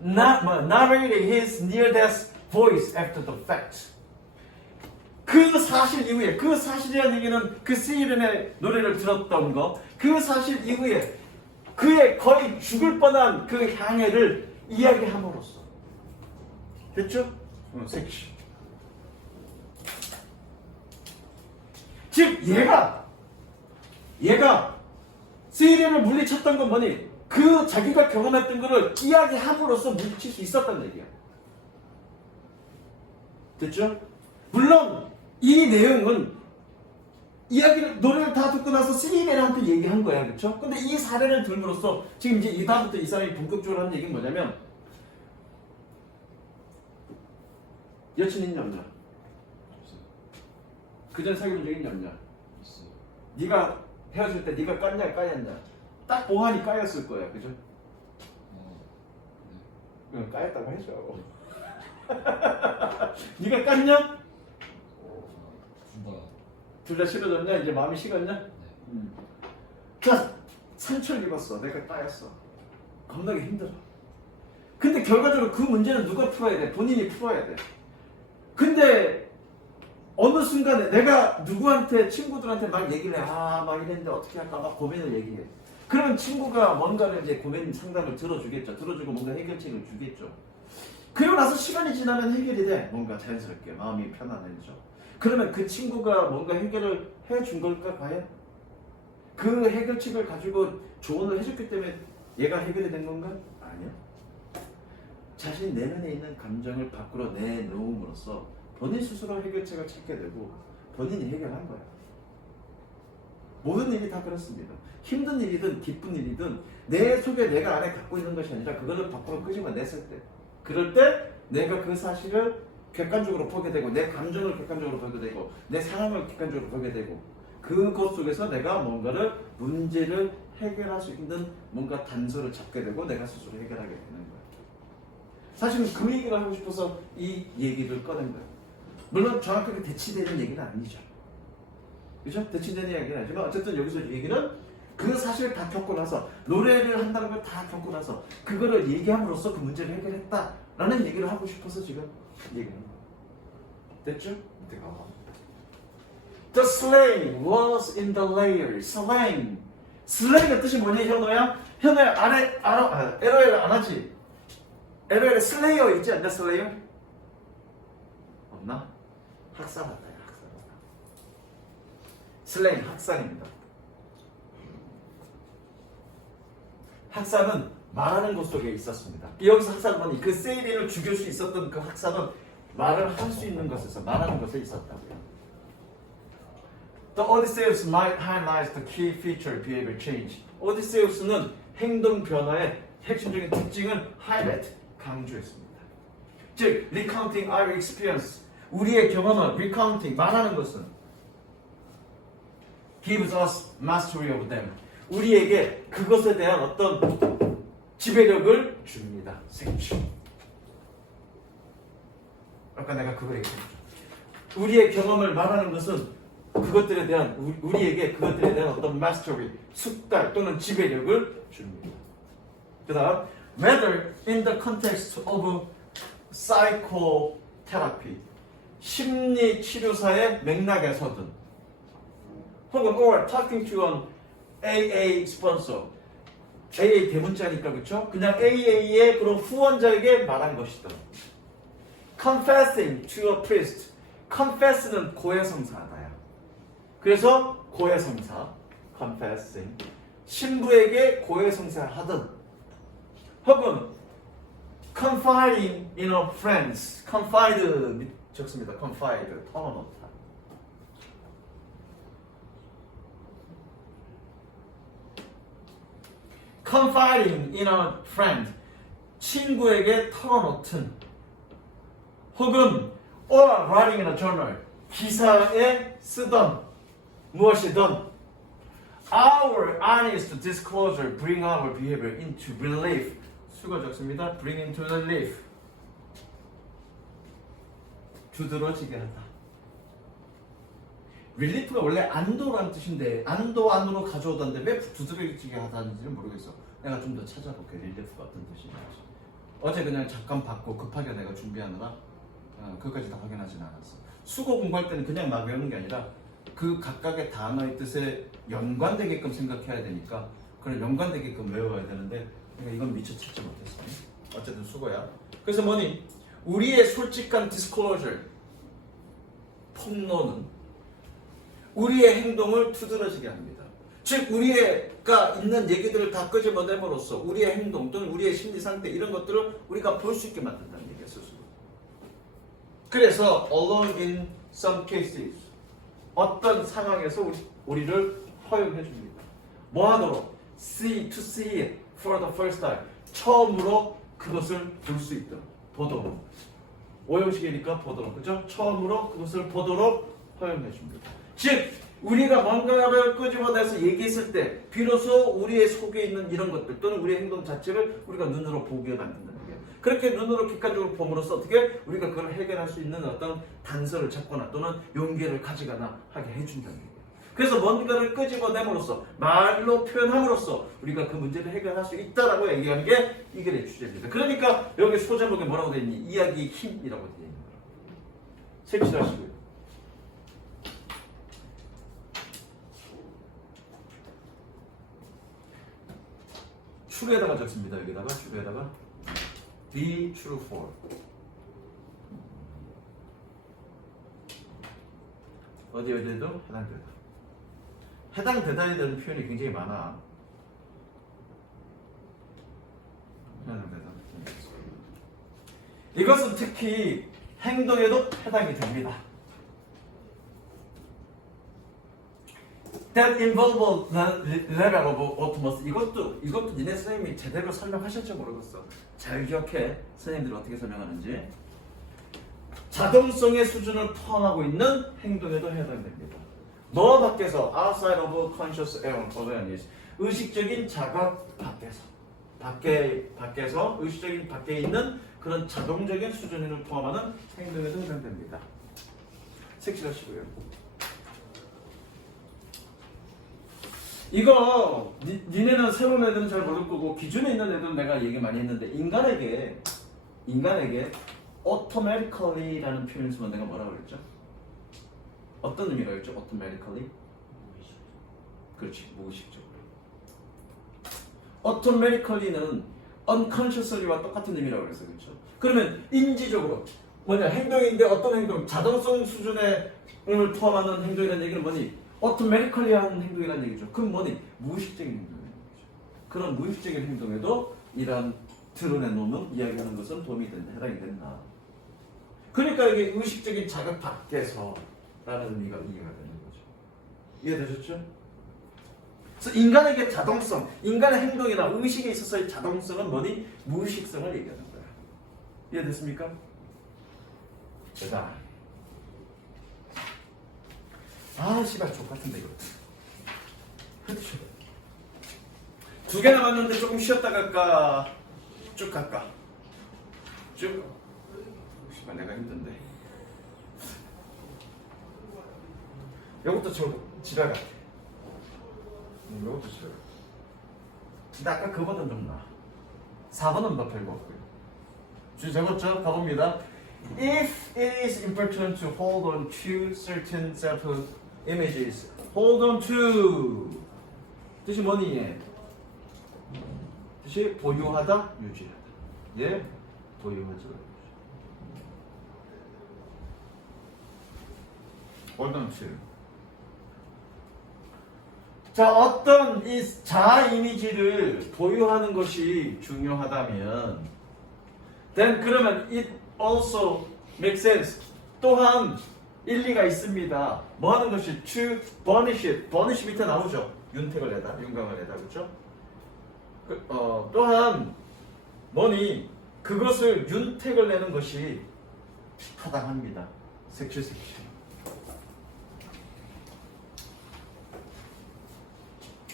narrating his near-death voice after the fact. 그 사실 이후에, 그 사실이라는 얘기는 그 시리안의 노래를 들었던 거, 그 사실 이후에 그의 거의 죽을 뻔한 그 향해를 이야기함으로써. 됐죠? 색시. 즉 얘가 시리안을 물리쳤던 건 뭐니? 그 자기가 경험했던 거를 이야기함으로써 물리칠 수 있었단 얘기야. 됐죠? 물론 이 내용은 노래를 다 듣고 나서 시리안한테 얘기한 거야. 그렇죠? 근데 이 사례를 들므로써 지금 이제 이 다음부터 이 사람이 본격적으로 하는 얘기는 뭐냐면 여친 있냐 없냐? 그전 사귀는 적 있냐 없냐? 네가 헤어질 때 네가 깠냐 까였냐? 딱 보안이 까였을 거야. 그죠? 응, 까였다고 해줘. 네가 깠냐? 둘 다 싫어졌냐? 이제 마음이 식었냐? 자, 상처를 입었어. 내가 까였어. 겁나게 힘들어. 근데 결과적으로 그 문제는 누가 풀어야 돼? 본인이 풀어야 돼. 근데 어느 순간에 내가 누구한테 친구들한테 막 얘기를 해. 막 이랬는데 어떻게 할까? 막 고민을 얘기해. 그러면 친구가 뭔가를 이제 고민 상담을 들어주겠죠. 들어주고 뭔가 해결책을 주겠죠. 그러고 나서 시간이 지나면 해결이 돼. 뭔가 자연스럽게 마음이 편안해져. 그러면 그 친구가 뭔가 해결을 해준 걸까 과연? 그 해결책을 가지고 조언을 해줬기 때문에 얘가 해결이 된 건가? 아니야. 자신 내면에 있는 감정을 밖으로 내놓음으로써 본인 스스로 해결책을 찾게 되고 본인이 해결한 거야. 모든 일이 다 그렇습니다. 힘든 일이든 기쁜 일이든 내 속에 내가 안에 갖고 있는 것이 아니라 그거를 밖으로 끄집어냈을 때, 그럴 때 내가 그 사실을 객관적으로 보게 되고 내 감정을 객관적으로 보게 되고 내 상황을 객관적으로 보게 되고 그것 속에서 내가 뭔가를 문제를 해결할 수 있는 뭔가 단서를 잡게 되고 내가 스스로 해결하게 되는 거야. 사실은 그 얘기를 하고 싶어서 이 얘기를 꺼낸 거야. 물론 정확하게 대치되는 얘기는 아니죠. 그죠? 대치되는 얘기는 아니지만 어쨌든 여기서 얘기는 그 사실을 다 겪고 나서 노래를 한다는 걸 다 겪고 나서 그거를 얘기함으로써 그 문제를 해결했다라는 얘기를 하고 싶어서 지금 얘기는 됐죠? The slang was in the layers. 슬랭의 뜻이 뭐냐 현호야? 현호야 알아? LOL 안 하지? LOL에 슬레이어 있지 않나? 슬레이어? 없나? 학살 같다. 슬랭 학살입니다. 학살은 말하는 것 속에 있었습니다. 여기서 학살은 뭐니? 그 세이린을 죽일 수 있었던 그 학살은 말을 할 수 있는 것에서 말하는 것에 있었다고요. The Odysseus might highlight the key feature of behavior change. 오디세우스는 행동 변화의 핵심적인 특징을 highlight, 강조했습니다. 즉, recounting our experience, 우리의 경험을 recounting, 말하는 것은 gives us mastery of them, 우리에게 그것에 대한 어떤 지배력을 줍니다. 생취. 아까 내가 그거 얘기했죠. 우리의 경험을 말하는 것은 그것들에 대한 우리에게 그것들에 대한 어떤 mastery, 숙달 또는 지배력을 줍니다. 그 다음 whether in the context of psychotherapy, 심리 치료사의 맥락에서든 혹은 or talking to an AA sponsor. AA 대문자니까 그렇죠? 그냥 AA의 그런 후원자에게 말한 것이다. confessing to a priest. confess는 고해성사다야. 그래서 고해성사 confessing 신부에게 고해성사하든 혹은 confiding in a friends. confide 적습니다. confide 털어놓다. confiding in a friend. 친구에게 털어놓든 혹은 or writing in a journal. 기사에 쓰던 무엇이든 our honest disclosure bring our behavior into relief. 수가 적습니다. bring into relief. 두드러지게 하다. 릴리프가 원래 안도라는 뜻인데 안도 안으로 가져오던데 왜 두드러지게 하다는지는 모르겠어. 내가 좀 더 찾아볼게. 릴리프가 어떤 뜻인지. 어제 그냥 잠깐 받고 급하게 내가 준비하느라 그것까지 다 확인하지는 않았어. 수고 공부할 때는 그냥 막 외우는 게 아니라 그 각각의 단어의 뜻에 연관되게끔 생각해야 되니까 그런 연관되게끔 외워야 되는데 그러니까 이건 미처 찾지 못했어. 어쨌든 수고야. 그래서 뭐니? 우리의 솔직한 disclosure 폭로는 우리의 행동을 두드러지게 합니다. 즉 우리가 있는 얘기들을 다 끄집어내므로써 우리의 행동 또는 우리의 심리 상태 이런 것들을 우리가 볼 수 있게 만든다는 얘기야 스스로. 그래서 alone in some cases 어떤 상황에서 우리를 허용해 줍니다. 뭐 하도록? to see it for the first time. 처음으로 그것을 볼 수 있도록. 보도록. 오형식이니까 보도록. 그죠? 처음으로 그것을 보도록 허용해 줍니다. 즉 우리가 뭔가를 끄집어내서 얘기했을 때 비로소 우리의 속에 있는 이런 것들 또는 우리의 행동 자체를 우리가 눈으로 보게 만든다는 거예요. 그렇게 눈으로 객관적으로 봄으로써 어떻게 우리가 그걸 해결할 수 있는 어떤 단서를 찾거나 또는 용기를 가지거나 하게 해준다는 거예요. 그래서 뭔가를 끄집어내므로써 말로 표현함으로써 우리가 그 문제를 해결할 수 있다라고 얘기하는 게 이 글의 주제입니다. 그러니까 여기 소제목에 뭐라고 되어 있니? 이야기의 힘이라고 되어 있는 거예요. 색칠하시고요. 추루에다가 적습니다. 여기다가 추루에다가 be true for. 어디에도 해당되다. 해당되다에 대한 표현이 굉장히 많아. 해당되다. 이것은 특히 행동에도 해당이 됩니다. That involvable level of autonomous. 이것도 니네 선생님이 제대로 설명하실지 모르겠어. 잘 기억해. 선생님들이 어떻게 설명하는지. 자동성의 수준을 포함하고 있는 행동에도 해당됩니다. 너 밖에서 outside of conscious awareness. 의식적인 자각 밖에서 의식적인 밖에 있는 그런 자동적인 수준을 포함하는 행동에도 해당됩니다. 색칠하시고요. 이거 니네는 새로운 애들은 잘 모를 거고 기존에 있는 애들은 내가 얘기 많이 했는데 인간에게 automatically라는 표현을 쓰면 내가 뭐라고 그랬죠? 어떤 의미가 있죠? automatically? 그렇지, 무의식적으로. automatically는 unconsciously와 똑같은 의미라고 그랬어, 그렇죠? 그러면 인지적으로 뭐냐 행동인데 어떤 행동? 자동성 수준의 을 포함하는 행동이라는 얘기는 뭐니? automatically 하는 행동이라는 얘기죠. 그럼 뭐니? 무의식적인 행동이라는 얘기죠. 그런 무의식적인 행동에도 이러한 드러내놓는 이야기하는 것은 도움이 된다, 해당이 된다. 그러니까 이게 의식적인 자각 밖에서 라는 의미가 이해가 되는 거죠. 이해되셨죠? 그래서 인간에게 자동성, 인간의 행동이나 의식에 있어서의 자동성은 뭐니? 무의식성을 얘기하는 거야. 이해됐습니까? 제가 씨발 족같은데 이거. 두 개 남았는데 조금 쉬었다 갈까? 쭉 갈까? 쭉? 씨발 내가 힘든데. 이것도 저 지랄 같아. 이것도 지랄. 근데 아까 그거보다 좀 나아. 4번은 더 별거 없고요. 주제 적었죠? 가봅니다. If it is important to hold on to certain images hold on to 뜻이 뭐니? 뜻이 보유하다, 유지하다. 예, 보유하지. hold on to. 자, 어떤 이 자아 이미지를 보유하는 것이 중요하다면, then 그러면 it also makes sense. 또한 일리가 있습니다. 뭐 하는 것이 to burnish it. burnish 밑에 나오죠. 윤택을 내다, 윤곽을 내다, 그렇죠? 또한 뭐니 그것을 윤택을 내는 것이 타당합니다. 색칠.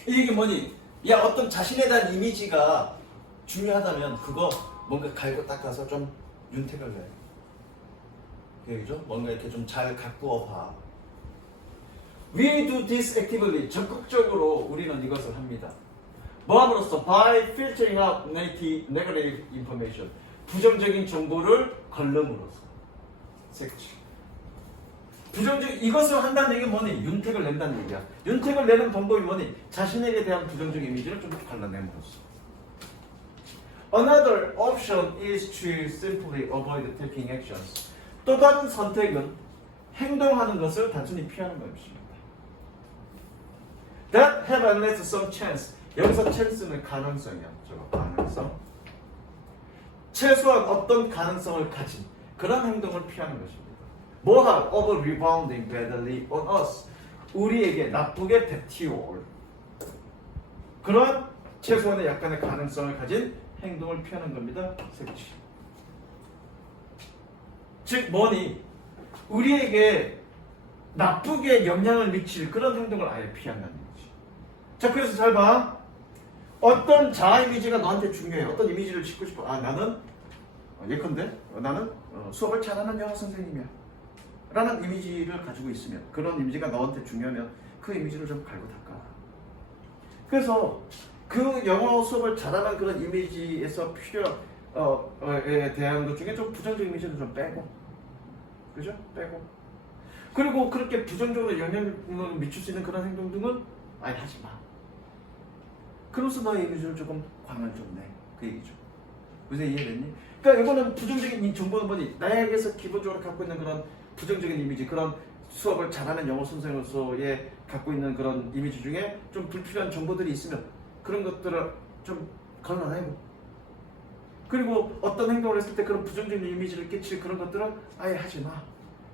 이게 뭐니? 야, 어떤 자신에 대한 이미지가 중요하다면 그거 뭔가 갈고 닦아서 좀 윤택을 내. 그죠? 뭔가 이렇게 좀 잘 가꾸어 봐. We do this actively. 적극적으로 우리는 이것을 합니다. 뭐함으로써 by filtering out negative information. 부정적인 정보를 걸름으로써. 색칠. 이것을 한다는 얘기는 뭐니? 윤택을 낸다는 얘기야. 윤택을 내는 방법이 뭐니? 자신에게 대한 부정적 이미지를 좀 갈라냄으로써. Another option is to simply avoid taking actions. 또 다른 선택은 행동하는 것을 단순히 피하는 것입니다. That have at least some chance. 여기서 chance는 가능성이야. 가능성. 최소한 어떤 가능성을 가진 그런 행동을 피하는 것입니다. 뭐가 of rebounding badly on us. 우리에게 나쁘게 베티올. 그런 최소한의 약간의 가능성을 가진 행동을 피하는 겁니다. 색칠. 즉 뭐니? 우리에게 나쁘게 영향을 미칠 그런 행동을 아예 피한다는 거지. 자, 그래서 잘 봐. 어떤 자아 이미지가 너한테 중요해. 어떤 이미지를 짓고 싶어. 아, 나는 예컨대 나는 수업을 잘하는 영어 선생님이야 라는 이미지를 가지고 있으면, 그런 이미지가 너한테 중요하면 그 이미지를 좀 갈고 닦아. 그래서 그 영어 수업을 잘하는 그런 이미지에서 에 대한 것 중에 좀 부정적 이미지는 좀 빼고, 그죠? 빼고. 그리고 그렇게 부정적으로 영향을 미칠 수 있는 그런 행동 등은 아예 하지 마. 그러면서 너의 이미지를 조금 광을 좀 내. 그 얘기죠. 무슨 이해됐니? 그러니까 이거는 부정적인 이 정보는 뭐니? 나에게서 기본적으로 갖고 있는 그런 부정적인 이미지, 그런 수업을 잘하는 영어 선생으로서의 갖고 있는 그런 이미지 중에 좀 불필요한 정보들이 있으면 그런 것들을 좀 걸러내고, 그리고 어떤 행동을 했을 때 그런 부정적인 이미지를 끼칠 그런 것들은 아예 하지 마.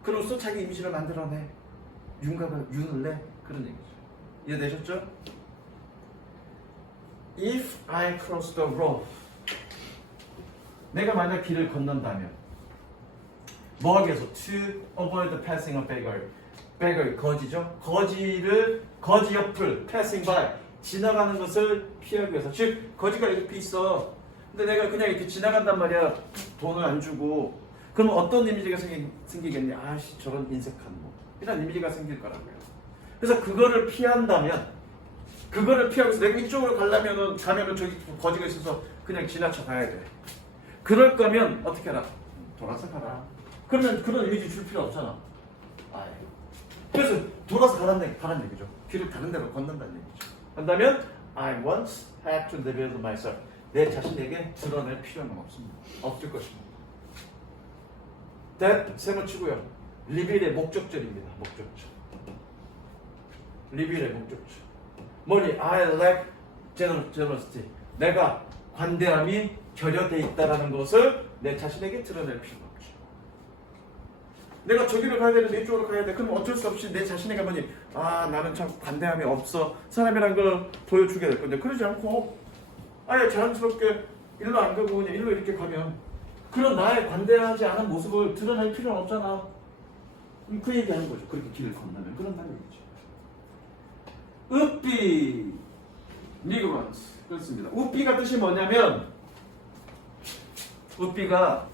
그러면서 자기 이미지를 만들어내. 윤을 내. 그런 얘기죠. 이해되셨죠? If I cross the road. 내가 만약 길을 건넌다면 뭐 하기 위해서? To avoid the passing of beggar. beggar, 거지죠? 거지 옆을 passing by, 지나가는 것을 피하기 위해서. 즉, 거지가 이렇게 있어. 근데 내가 그냥 이렇게 지나간단 말이야. 돈을 안 주고. 그럼 어떤 이미지가 생기겠니? 아씨, 저런 인색한 뭐. 이런 이미지가 생길 거라고요. 그래서 그거를 피한다면, 그거를 피하면서 내가 이쪽으로 가면은 저기 거지가 있어서 그냥 지나쳐 가야 돼. 그럴 거면 어떻게 하라? 돌아서 가라. 그러면 그런 이미지 줄 필요 없잖아. 아예. 그래서 돌아서 가라는 얘기죠. 길을 다른 데로 건넌다는 얘기죠. 한다면 I once had to reveal myself. 내 자신에게 드러낼 필요는 없습니다. 없을 것입니다. that 세모치고요. reveal의 목적절입니다. 목적절. reveal의 목적절. 뭐니? I lack generosity. 내가 관대함이 결여돼 있다라는 것을 내 자신에게 드러낼 필요가 없죠. 내가 저기를 가야 되는데 이쪽으로 가야 돼. 그럼 어쩔 수 없이 내 자신에게 뭐니? 아, 나는 참 관대함이 없어. 사람이란 걸 보여주게 될 건데, 그러지 않고 아예 자연스럽게 일로 안 가고 그냥 일로 이렇게 가면 그런 나의 관대하지 않은 모습을 드러낼 필요는 없잖아. 그 얘기하는 거죠. 그렇게 길을 건너면 그런다는 얘기죠. 으삐 니그런스. 그렇습니다. 우삐가 뜻이 뭐냐면, 우삐가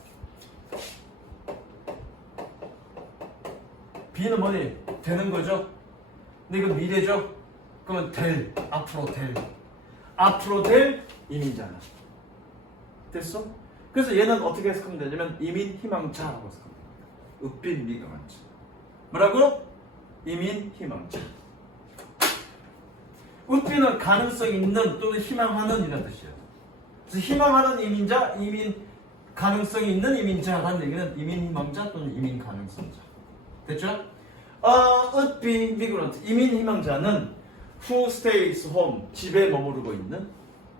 비는 뭐니? 되는 거죠. 근데 이건 미래죠. 그러면 앞으로 될 이민자는 됐어? 그래서 얘는 어떻게 해석하면 되냐면 이민 희망자라고 해석합니다. 으삐 니그런스. 뭐라고? 이민 희망자. would be는 가능성 있는 또는 희망하는 이라는 뜻이에요. 그래서 희망하는 이민자, 이민 가능성이 있는 이민자라는 얘기는 이민 희망자 또는 이민 가능성자. 됐죠? would be migrant. 이민 희망자는 who stays home. 집에 머무르고 있는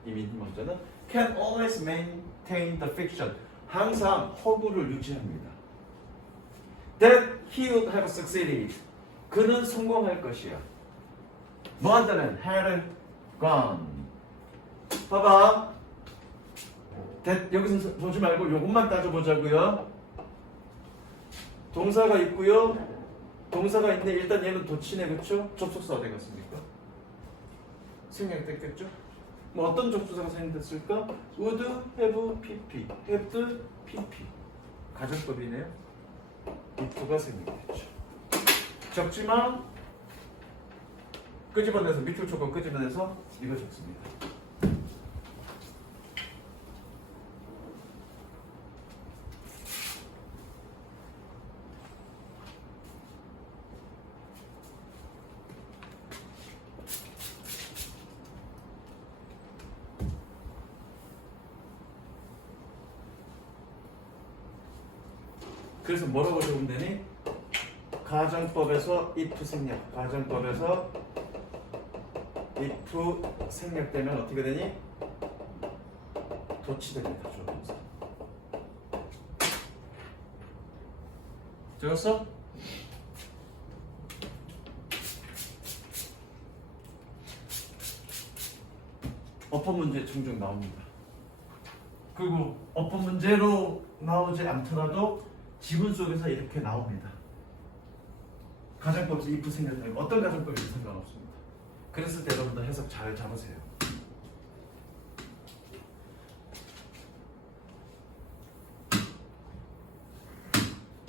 이민 희망자는 can always maintain the fiction. 항상 허구를 유지합니다. That he would have succeeded. 그는 성공할 것이야. 뭐 한다는 had gone. 봐봐. 여기서 보지 말고 이것만 따져보자고요. 동사가 있고요. 동사가 있는데 일단 얘는 도치네, 그렇죠? 접속사 어디 갔습니까? 생략됐겠죠? 뭐 어떤 접속사가 생략됐을까? would, have, pp, had, pp. 가정법이네요. if가 생략됐죠. 적지만 끄집어내서 밑줄 조건 끄집어내서 이거 적습니다. 그래서 뭐라고 적으면 되니? 가정법에서 if 생략, 가정법에서 if 생략되면 어떻게 되니? 도치됩니다. 조동사. 적었어? 어법 문제 종종 나옵니다. 그리고 어법 문제로 나오지 않더라도 지문 속에서 이렇게 나옵니다. 가정법에서 if 생략되면 어떤 가정법이든 상관없습니다. 그랬을 때 여러분들 해석 잘 잡으세요.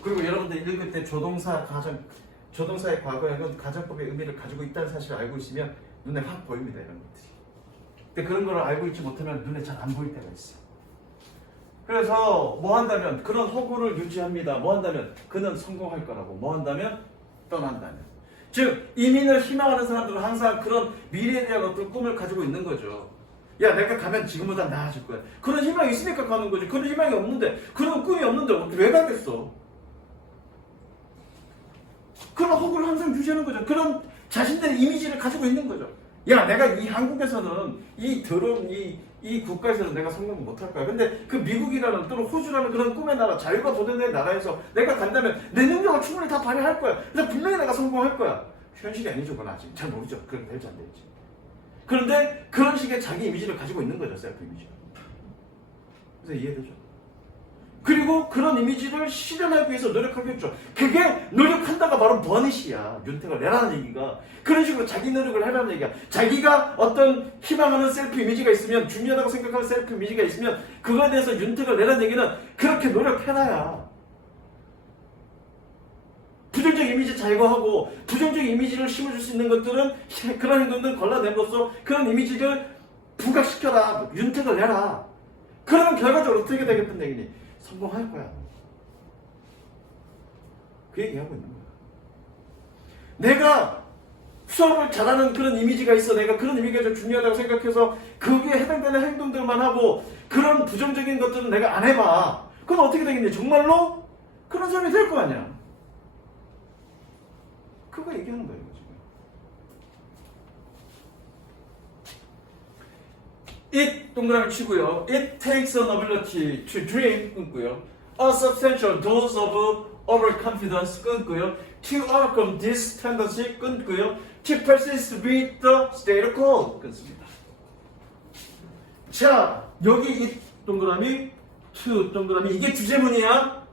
그리고 여러분들 읽을 때 조동사의 과거형은 가정법의 의미를 가지고 있다는 사실을 알고 있으면 눈에 확 보입니다. 이런 것들이. 근데 그런 걸 알고 있지 못하면 눈에 잘 안 보일 때가 있어요. 그래서 뭐 한다면 그런 허구를 유지합니다. 뭐 한다면 그는 성공할 거라고. 뭐 한다면 떠난다면. 즉 이민을 희망하는 사람들은 항상 그런 미래에 대한 어떤 꿈을 가지고 있는 거죠. 야, 내가 가면 지금보다 나아질 거야. 그런 희망이 있으니까 가는 거지. 그런 희망이 없는데, 그런 꿈이 없는데 왜 가겠어? 그런 허구를 항상 유지하는 거죠. 그런 자신들의 이미지를 가지고 있는 거죠. 야, 내가 이 한국에서는 이 더러운 이 국가에서는 내가 성공을 못할 거야. 근데 그 미국이라는 또는 호주라는 그런 꿈의 나라, 자유가 보존된 나라에서 내가 간다면 내 능력을 충분히 다 발휘할 거야. 그래서 분명히 내가 성공할 거야. 현실이 아니죠, 그건 아직. 잘 모르죠. 그건 될지 안 될지. 그런데 그런 식의 자기 이미지를 가지고 있는 거죠, 셀프 이미지가. 그래서 이해되죠? 그리고 그런 이미지를 실현하기 위해서 노력하겠죠. 그게 노력한다가 바로 버닛이야. 윤택을 내라는 얘기가. 그런 식으로 자기 노력을 해라는 얘기야. 자기가 어떤 희망하는 셀프 이미지가 있으면, 중요하다고 생각하는 셀프 이미지가 있으면 그거에 대해서 윤택을 내라는 얘기는 그렇게 노력해놔야. 부정적 이미지 제거하고 부정적 이미지를 심어줄 수 있는 것들은 그런 행동들을 걸러냄으로써 그런 이미지를 부각시켜라. 윤택을 내라. 그러면 결과적으로 어떻게 되겠다는 얘기니? 성공할 거야. 그 얘기하고 있는 거야. 내가 수업을 잘하는 그런 이미지가 있어. 내가 그런 이미지가 좀 중요하다고 생각해서 거기에 해당되는 행동들만 하고 그런 부정적인 것들은 내가 안 해봐. 그럼 어떻게 되겠니? 정말로 그런 사람이 될 거 아니야. 그거 얘기하는 거예요, 지금. It 동그라미 치고요. It takes an ability to dream 끊고요. A substantial dose of overconfidence 끊고요. To overcome this tendency 끊고요. To persist with the status quo 끊습니다. 자, 여기 이 동그라미, to 동그라미 이게 주제문이야.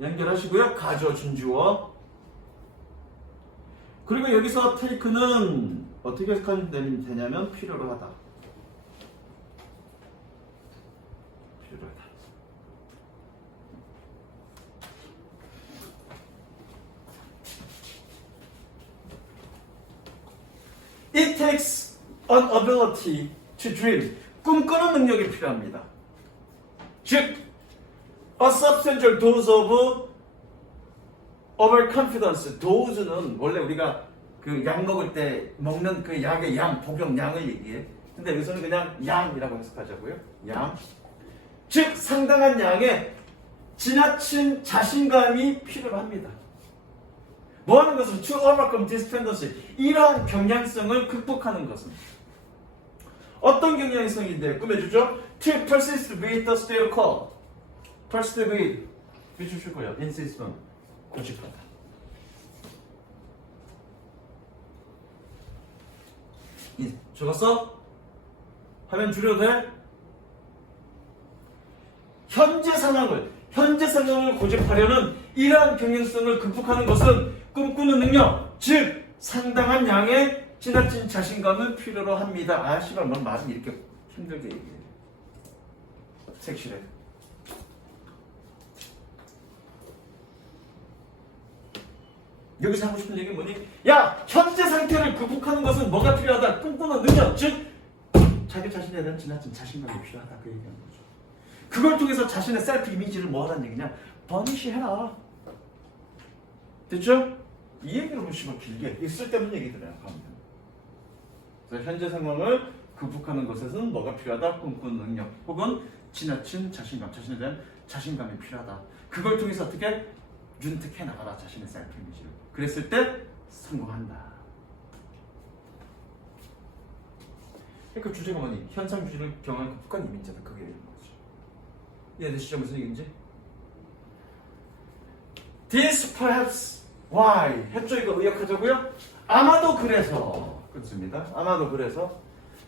연결하시고요. 가져 준주어. 그리고 여기서 take는 어떻게 해석하면 되냐면 필요로 하다. 필요하다. It takes an ability to dream. 꿈꾸는 능력이 필요합니다. 즉, a substantial dose of overconfidence, dose는 원래 우리가 그 약 먹을 때 먹는 그 약의 양, 복용량을 얘기해. 근데 여기서는 그냥 양이라고 해석하자고요. 양. 즉 상당한 양의 지나친 자신감이 필요합니다. 뭐 하는 것은 to overcome this tendency. 이러한 경향성을 극복하는 것은 어떤 경향성인데 꾸며주죠? To persist with the status quo. persist with 비추시고요. insist는 고집하다. 적었어? 화면 줄여도 돼? 현재 상황을 고집하려는 이러한 경향성을 극복하는 것은 꿈꾸는 능력, 즉 상당한 양의 지나친 자신감을 필요로 합니다. 아, 씨발, 뭐 말은 이렇게 힘들게 얘기해. 색실해. 여기서 하고 싶은 얘기는 뭐니? 야! 현재 상태를 극복하는 것은 뭐가 필요하다? 꿈꾸는 능력, 즉 자기 자신에 대한 지나친 자신감이 필요하다. 그 얘기하는 거죠. 그걸 통해서 자신의 셀프 이미지를 뭐 하라는 얘기냐? 버니시해라. 됐죠? 이 얘기를 보시면 길게 쓸데없는 얘기들이에요. 그래서 현재 상황을 극복하는 것에서는 뭐가 필요하다? 꿈꾸는 능력 혹은 지나친 자신감, 자신에 대한 자신감이 필요하다. 그걸 통해서 어떻게 윤택해 나가라. 자신의 셀프 이미지를. 그랬을 때 성공한다. 그 주제가 뭐니? 현상 주제를 경험한 극복한 이민자다. 그게 이런 거죠. 이해되시죠? 무슨 얘기인지? This perhaps why 했죠? 이거 의역하자고요? 아마도 그래서 그렇습니다. 아마도 그래서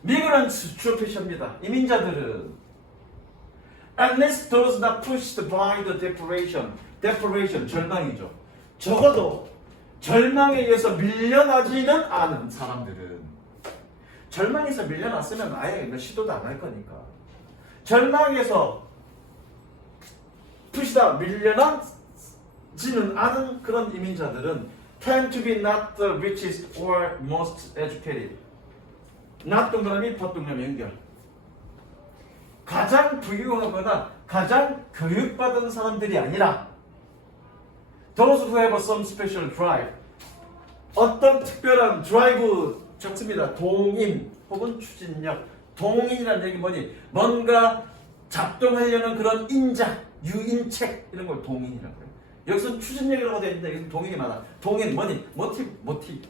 migrants 주어 표시합니다. 이민자들은 unless those not pushed by the desperation 절망이죠. 적어도 절망에 의해서 밀려나지는 않은 사람들은 절망에서 밀려났으면 아예 시도도 안 할 거니까 절망에서 푸시다 밀려나지는 않은 그런 이민자들은 tend to be not the richest or most educated. not 동그라미 덧동그라미 연결. 가장 부유하거나 가장 교육받은 사람들이 아니라 those who have some special drive. 어떤 특별한 드라이브 적습니다. 동인 혹은 추진력. 동인이라는 얘기 뭐니? 뭔가 작동하려는 그런 인자, 유인책 이런 걸 동인이라고 해요. 여기서는 추진력이라고 되어 있는데 여기서 동인이 많아. 동인 뭐니? 모티브.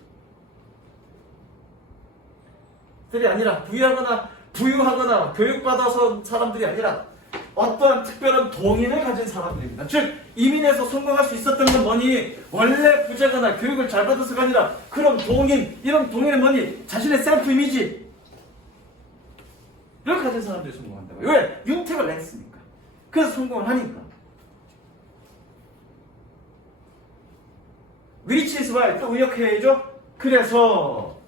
들이 아니라 부유하거나 교육받아서 사람들이 아니라 어떠한 특별한 동인을 가진 사람들입니다. 즉 이민에서 성공할 수 있었던 건 뭐니? 원래 부자거나 교육을 잘 받아서가 아니라 그런 동인, 이런 동인은 뭐니? 자신의 셀프 이미지 를 가진 사람들이 성공한다고요. 왜? 윤택을 했으니까. 그래서 성공을 하니까. Which is why 또 의역해야죠. 그래서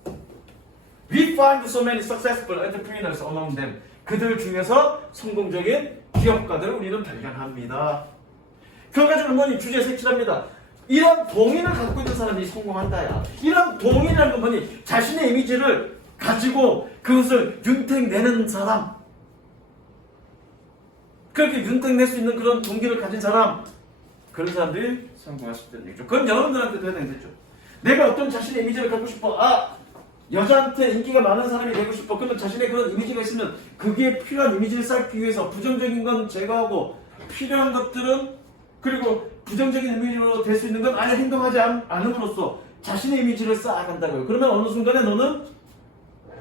we find so many successful entrepreneurs among them. 그들 중에서 성공적인 기업가들을 우리는 발견합니다. 결과적으로 뭐니? 주제에 색칠합니다. 이런 동인을 갖고 있는 사람이 성공한다야. 이런 동인이라는 건 뭐니? 자신의 이미지를 가지고 그것을 윤택내는 사람. 그렇게 윤택낼 수 있는 그런 동기를 가진 사람. 그런 사람들이 성공할 수 있다는 얘기죠. 그건 여러분들한테도 해당되죠. 내가 어떤 자신의 이미지를 갖고 싶어. 여자한테 인기가 많은 사람이 되고 싶어. 그러면 자신의 그런 이미지가 있으면 그게 필요한 이미지를 쌓기 위해서 부정적인 건 제거하고 필요한 것들은 그리고 부정적인 이미지로 될 수 있는 건 아예 행동하지 않음으로써 자신의 이미지를 쌓아간다고요. 그러면 어느 순간에 너는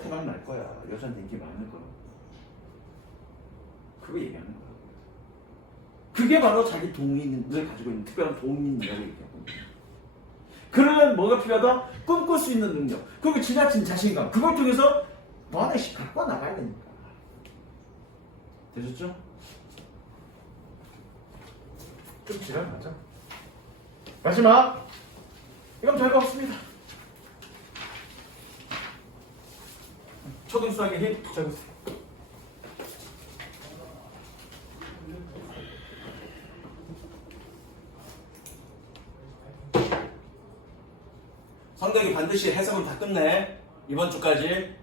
대박 날 거야. 여자한테 인기 많을 거야. 그거 얘기하는 거야. 그게 바로 자기 동인을 가지고 있는 특별한 동인이라고 얘기하는 거야. 그러면 뭐가 필요하다? 꿈꿀 수 있는 능력. 그리고 지나친 자신감. 그걸 통해서 뭐 하나씩 갖고 나가야 되니까. 되셨죠? 좀 지랄하자. 마지막. 이건 별거 없습니다. 초등수학의 힘 적으세요. 성덕이 반드시 해석은 다 끝내. 이번 주까지.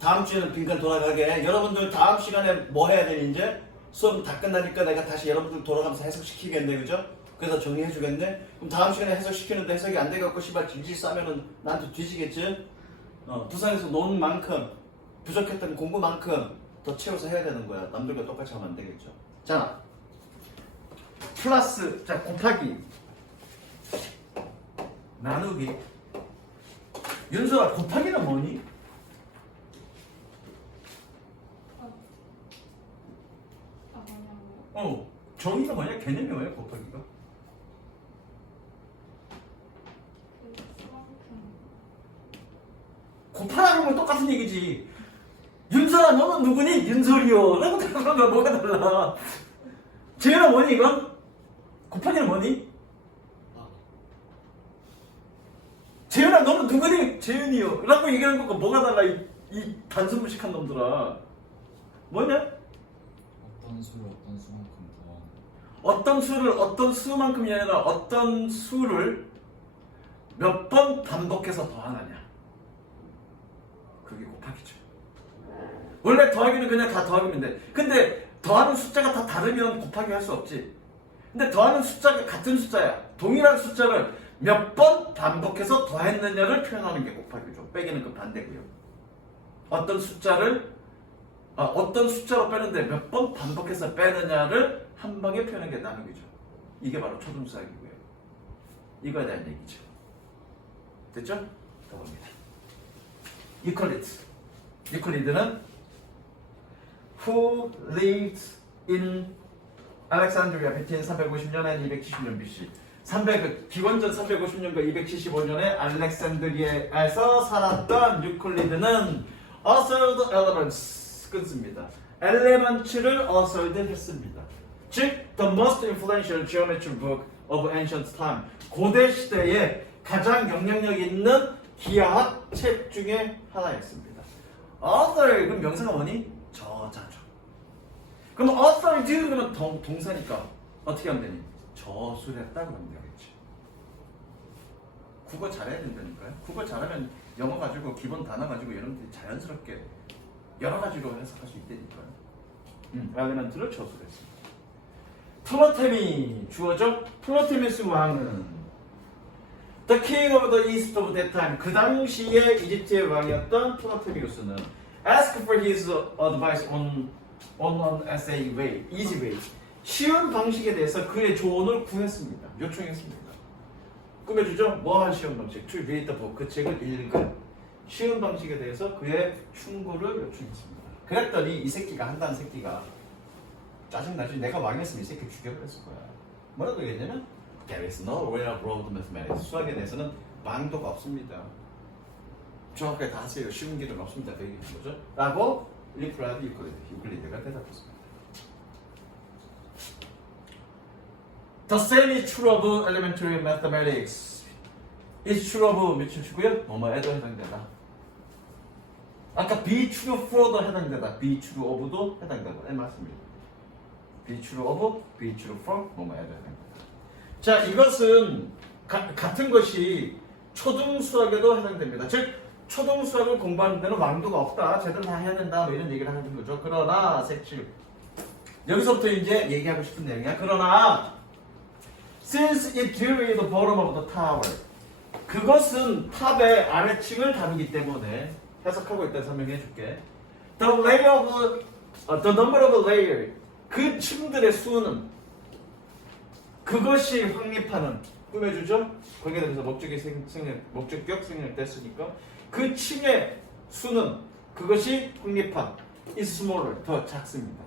다음 주에는 빈칸 돌아가게. 여러분들 다음 시간에 뭐 해야 되니 이제? 수업 다 끝나니까 내가 다시 여러분들 돌아가면서 해석시키겠네. 그죠? 그래서 정리해주겠네? 그럼 다음 시간에 해석시키는데 해석이 안 돼갖고 씨발 질질 싸면은 나한테 뒤지겠지? 부산에서 논 만큼 부족했던 공부만큼 더 채워서 해야 되는 거야. 남들과 똑같이 하면 안 되겠죠. 자, 플러스, 자, 곱하기, 나누기. 윤서아, 곱하기는 뭐니? 뭐냐고. 정의가 뭐냐? 개념이 뭐냐? 곱하기가? 그만큼. 곱하라는 건 똑같은 얘기지. 윤서아, 너는 누구니? 윤설이요. 라고 그러면 뭐가 달라? 재현아, 뭐니, 이건? 곱하기는 뭐니? 재현아, 너는 누구니? 재현이요. 라고 얘기하는 것과 뭐가 달라? 이 단순 무식한 놈들아. 뭐냐? 어떤 수를 어떤 수만큼 더하는. 어떤 수를 어떤 수만큼이 아니라 어떤 수를 몇 번 반복해서 더하느냐. 그게 곱하기죠. 원래 더하기는 그냥 다 더하기면 돼. 근데 더하는 숫자가 다 다르면 곱하기 할 수 없지. 근데 더하는 숫자가 같은 숫자야. 동일한 숫자를 몇 번 반복해서 더했느냐를 표현하는 게 곱하기죠. 빼기는 그 반대고요. 어떤 숫자로 빼는데 몇 번 반복해서 빼느냐를 한 방에 표현하는 게 나누기죠. 이게 바로 초등수학이고요. 이거에 대한 얘기죠. 됐죠? 가봅니다. 유클리드는 who lived in Alexandria between 350년 and 270년 BC. 기원전 350년과 275년에 알렉산드리아에서 살았던 유클리드는 authored elements 끊습니다. 엘레먼츠를 authored 했습니다. 즉, the most influential geometry book of ancient time. 고대 시대에 가장 영향력 있는 기하학 책 중에 하나였습니다. author, 그럼 명사가 뭐니? 저자죠. 그럼 authored 그러면 동사니까 어떻게 하면 되니? 저술했다 그러면 되겠지. 국어 잘해야 된다니까요. 국어 잘하면 영어 가지고 기본 단어 가지고 여러분들이 자연스럽게 여러 가지로 해석할 수 있다니까요. 엘레멘트를 저술했습니다. 플로테미 주어죠. 플로테미스 왕은 The king of the east of that time. 그 당시에 이집트의 왕이었던 플로테미우스는 asked for his advice on an essay way, easy way. 쉬운 방식에 대해서 그의 조언을 구했습니다. 요청했습니다. 꾸며주죠? 뭐한 쉬운 방식? To read the book. 그 책을 읽은 쉬운 방식에 대해서 그의 충고를 요청했습니다. 그랬더니 이 새끼가 한다는 새끼가 짜증나지? 내가 왕이었으면 이 새끼 죽여버렸을 거야. 뭐라고 얘기했냐면 There is no real world mathematics. 수학에 대해서는 망도가 없습니다. 정확하게 다 하세요. 쉬운 길은 없습니다. 그 얘기인 거죠. 라고 리프라드 유클리드가 대답했습니다. The same is true of elementary mathematics. Is true of 밑줄 치고요. 뭐뭐에도 해당되다. 아까 be true for도 해당되다. be true of도 해당되고. 네, 맞습니다. be true of, be true for, 뭐뭐에도 해당되다. 자, 이것은 같은 것이 초등수학에도 해당됩니다. 즉, 초등수학을 공부하는 데는 왕도가 없다. 제대로 다 해야 된다. 뭐 이런 얘기를 하는 거죠. 그러나 색칠. 여기서부터 이제 얘기하고 싶은 내용이야. 그러나 since it deals with the bottom of the tower. 그것은 탑의 아래층을 다루기 때문에 해석하고 있다 설명해 줄게. The number of layer. 그 층들의 수는 그것이 확립하는 꾸며주죠. 거기에 대해서 목적격 생략됐으니까 그 층의 수는 그것이 확립한 is smaller 더 작습니다.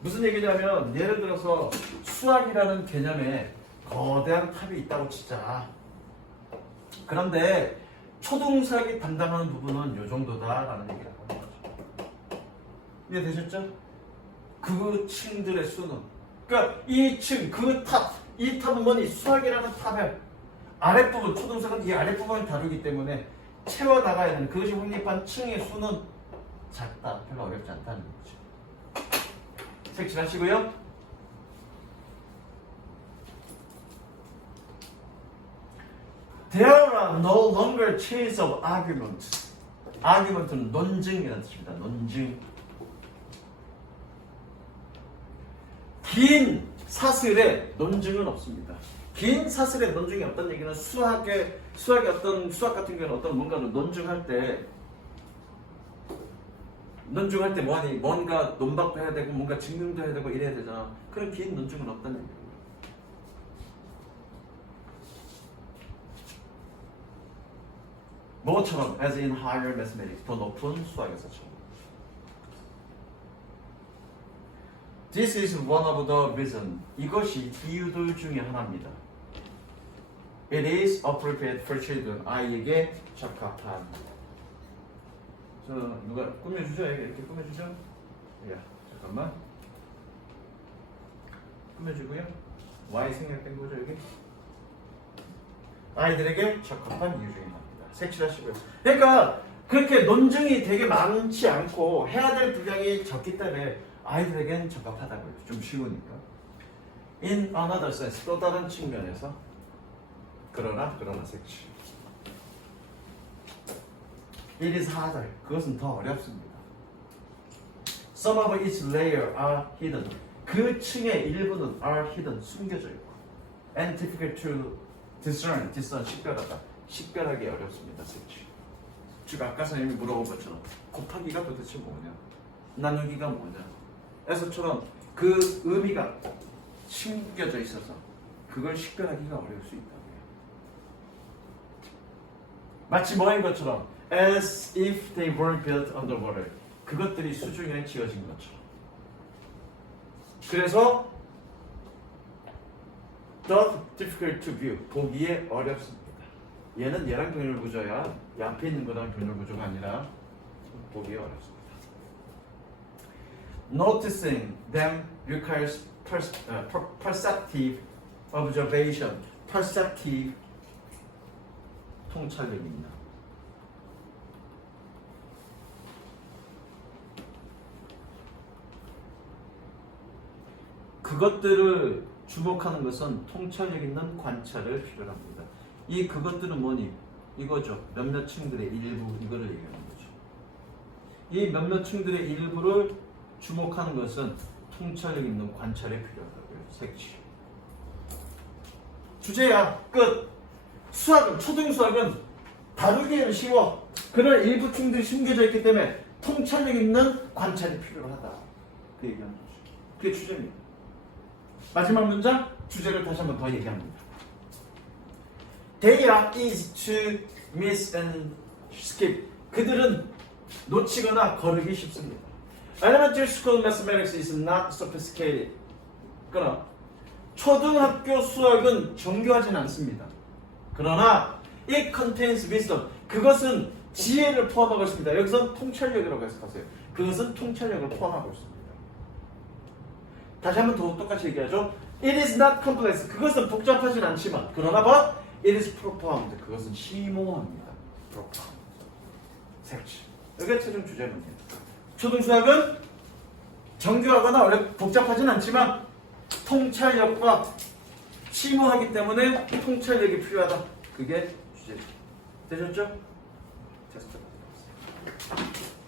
무슨 얘기냐면 예를 들어서 수학이라는 개념에 거대한 탑이 있다고 치자. 그런데 초등수학이 담당하는 부분은 이 정도다라는 얘기를 하는 거죠. 이해되셨죠? 그 층들의 수는 그러니까 이 층, 이 탑은 뭐니? 수학이라는 탑의 아랫부분, 초등수학은 이 아랫부분을 다루기 때문에 채워나가야 되는 그것이 확립한 층의 수는 작다. 별로 어렵지 않다는 거죠. 색칠하시고요. There are no longer chains of arguments. argument는 논증이라는 뜻입니다. 논증. 긴 사슬에 논증은 없습니다. 긴 사슬에 논증이 없다는 얘기는 수학 같은 경우는 어떤 뭔가를 논증할 때 뭐하니 뭔가 논박도 해야 되고 뭔가 증명도 해야 되고 이래야 되잖아. 그런 긴 논증은 없다는 얘기예요. 뭐처럼 as in higher mathematics 더 높은 수학에서처럼. This is one of the reasons. 이것이 이유들 중에 하나입니다. It is appropriate for children. 아이에게 적합한. 저 누가 꾸며주죠? 이렇게 꾸며주죠? 야, 잠깐만. 꾸며주고요. Y 생략된 거죠 여기? 아이들에게 적합한 이유 중에 하나입니다. 색칠하시고요. 그러니까 그렇게 논증이 되게 많지 않고 해야 될 분량이 적기 때문에 아이들에겐 적합하다고요. 좀 쉬우니까. In another sense, 또 다른 측면에서 그러나 색칠. It is harder. 그것은 더 어렵습니다. Some of its layers are hidden. 그 층의 일부는 are hidden, 숨겨져 있고 and difficult to discern, 식별하다. 식별하기 어렵습니다. 색칠. 즉 아까 선생님이 물어본 것처럼 곱하기가 도대체 뭐냐, 나누기가 뭐냐 에서처럼 그 의미가 숨겨져 있어서 그걸 식별하기가 어려울 수 있다고요. 마치 뭐인 것처럼 as if they were built underwater. 그것들이 수중에 지어진 것처럼. 그래서 not difficult to view. 보기에 어렵습니다. 얘는 얘랑 병렬 구조야. 옆에 있는 거랑 병렬 구조가 아니라 보기에 어렵습니다. Noticing them requires perceptive observation. perceptive 통찰력입니다. 그것들을 주목하는 것은 통찰력 있는 관찰을 필요로 합니다. 이 그것들은 뭐니? 이거죠. 몇몇 층들의 일부, 이거를 얘기하는 거죠. 이 몇몇 층들의 일부를 주목하는 것은 통찰력 있는 관찰이 필요하다고요. 색칠. 주제야. 끝. 수학은, 초등수학은 다루기는 쉬워. 그런 일부 층들이 숨겨져 있기 때문에 통찰력 있는 관찰이 필요하다. 그 얘기하는 거죠. 그게 주제입니다. 마지막 문장, 주제를 다시 한번 더 얘기합니다. They are easy to miss and skip. 그들은 놓치거나 거르기 쉽습니다. Elementary school mathematics is not sophisticated. 그러나 초등학교 수학은 정교하진 않습니다. 그러나 it contains wisdom. 그것은 지혜를 포함하고 있습니다. 여기서 통찰력이라고 해석하세요. 그것은 통찰력을 포함하고 있습니다. 다시 한번 더 똑같이 얘기하죠. It is not complex. 그것은 복잡하진 않지만 그러나 but it is profound. 그것은 심오합니다. profound. 색칠. 이게 최종 주제입니다. 초등수학은 정교하거나 복잡하진 않지만 통찰력과 심오하기 때문에 통찰력이 필요하다. 그게 주제죠. 되셨죠? 테스트 받도록 하겠습니다.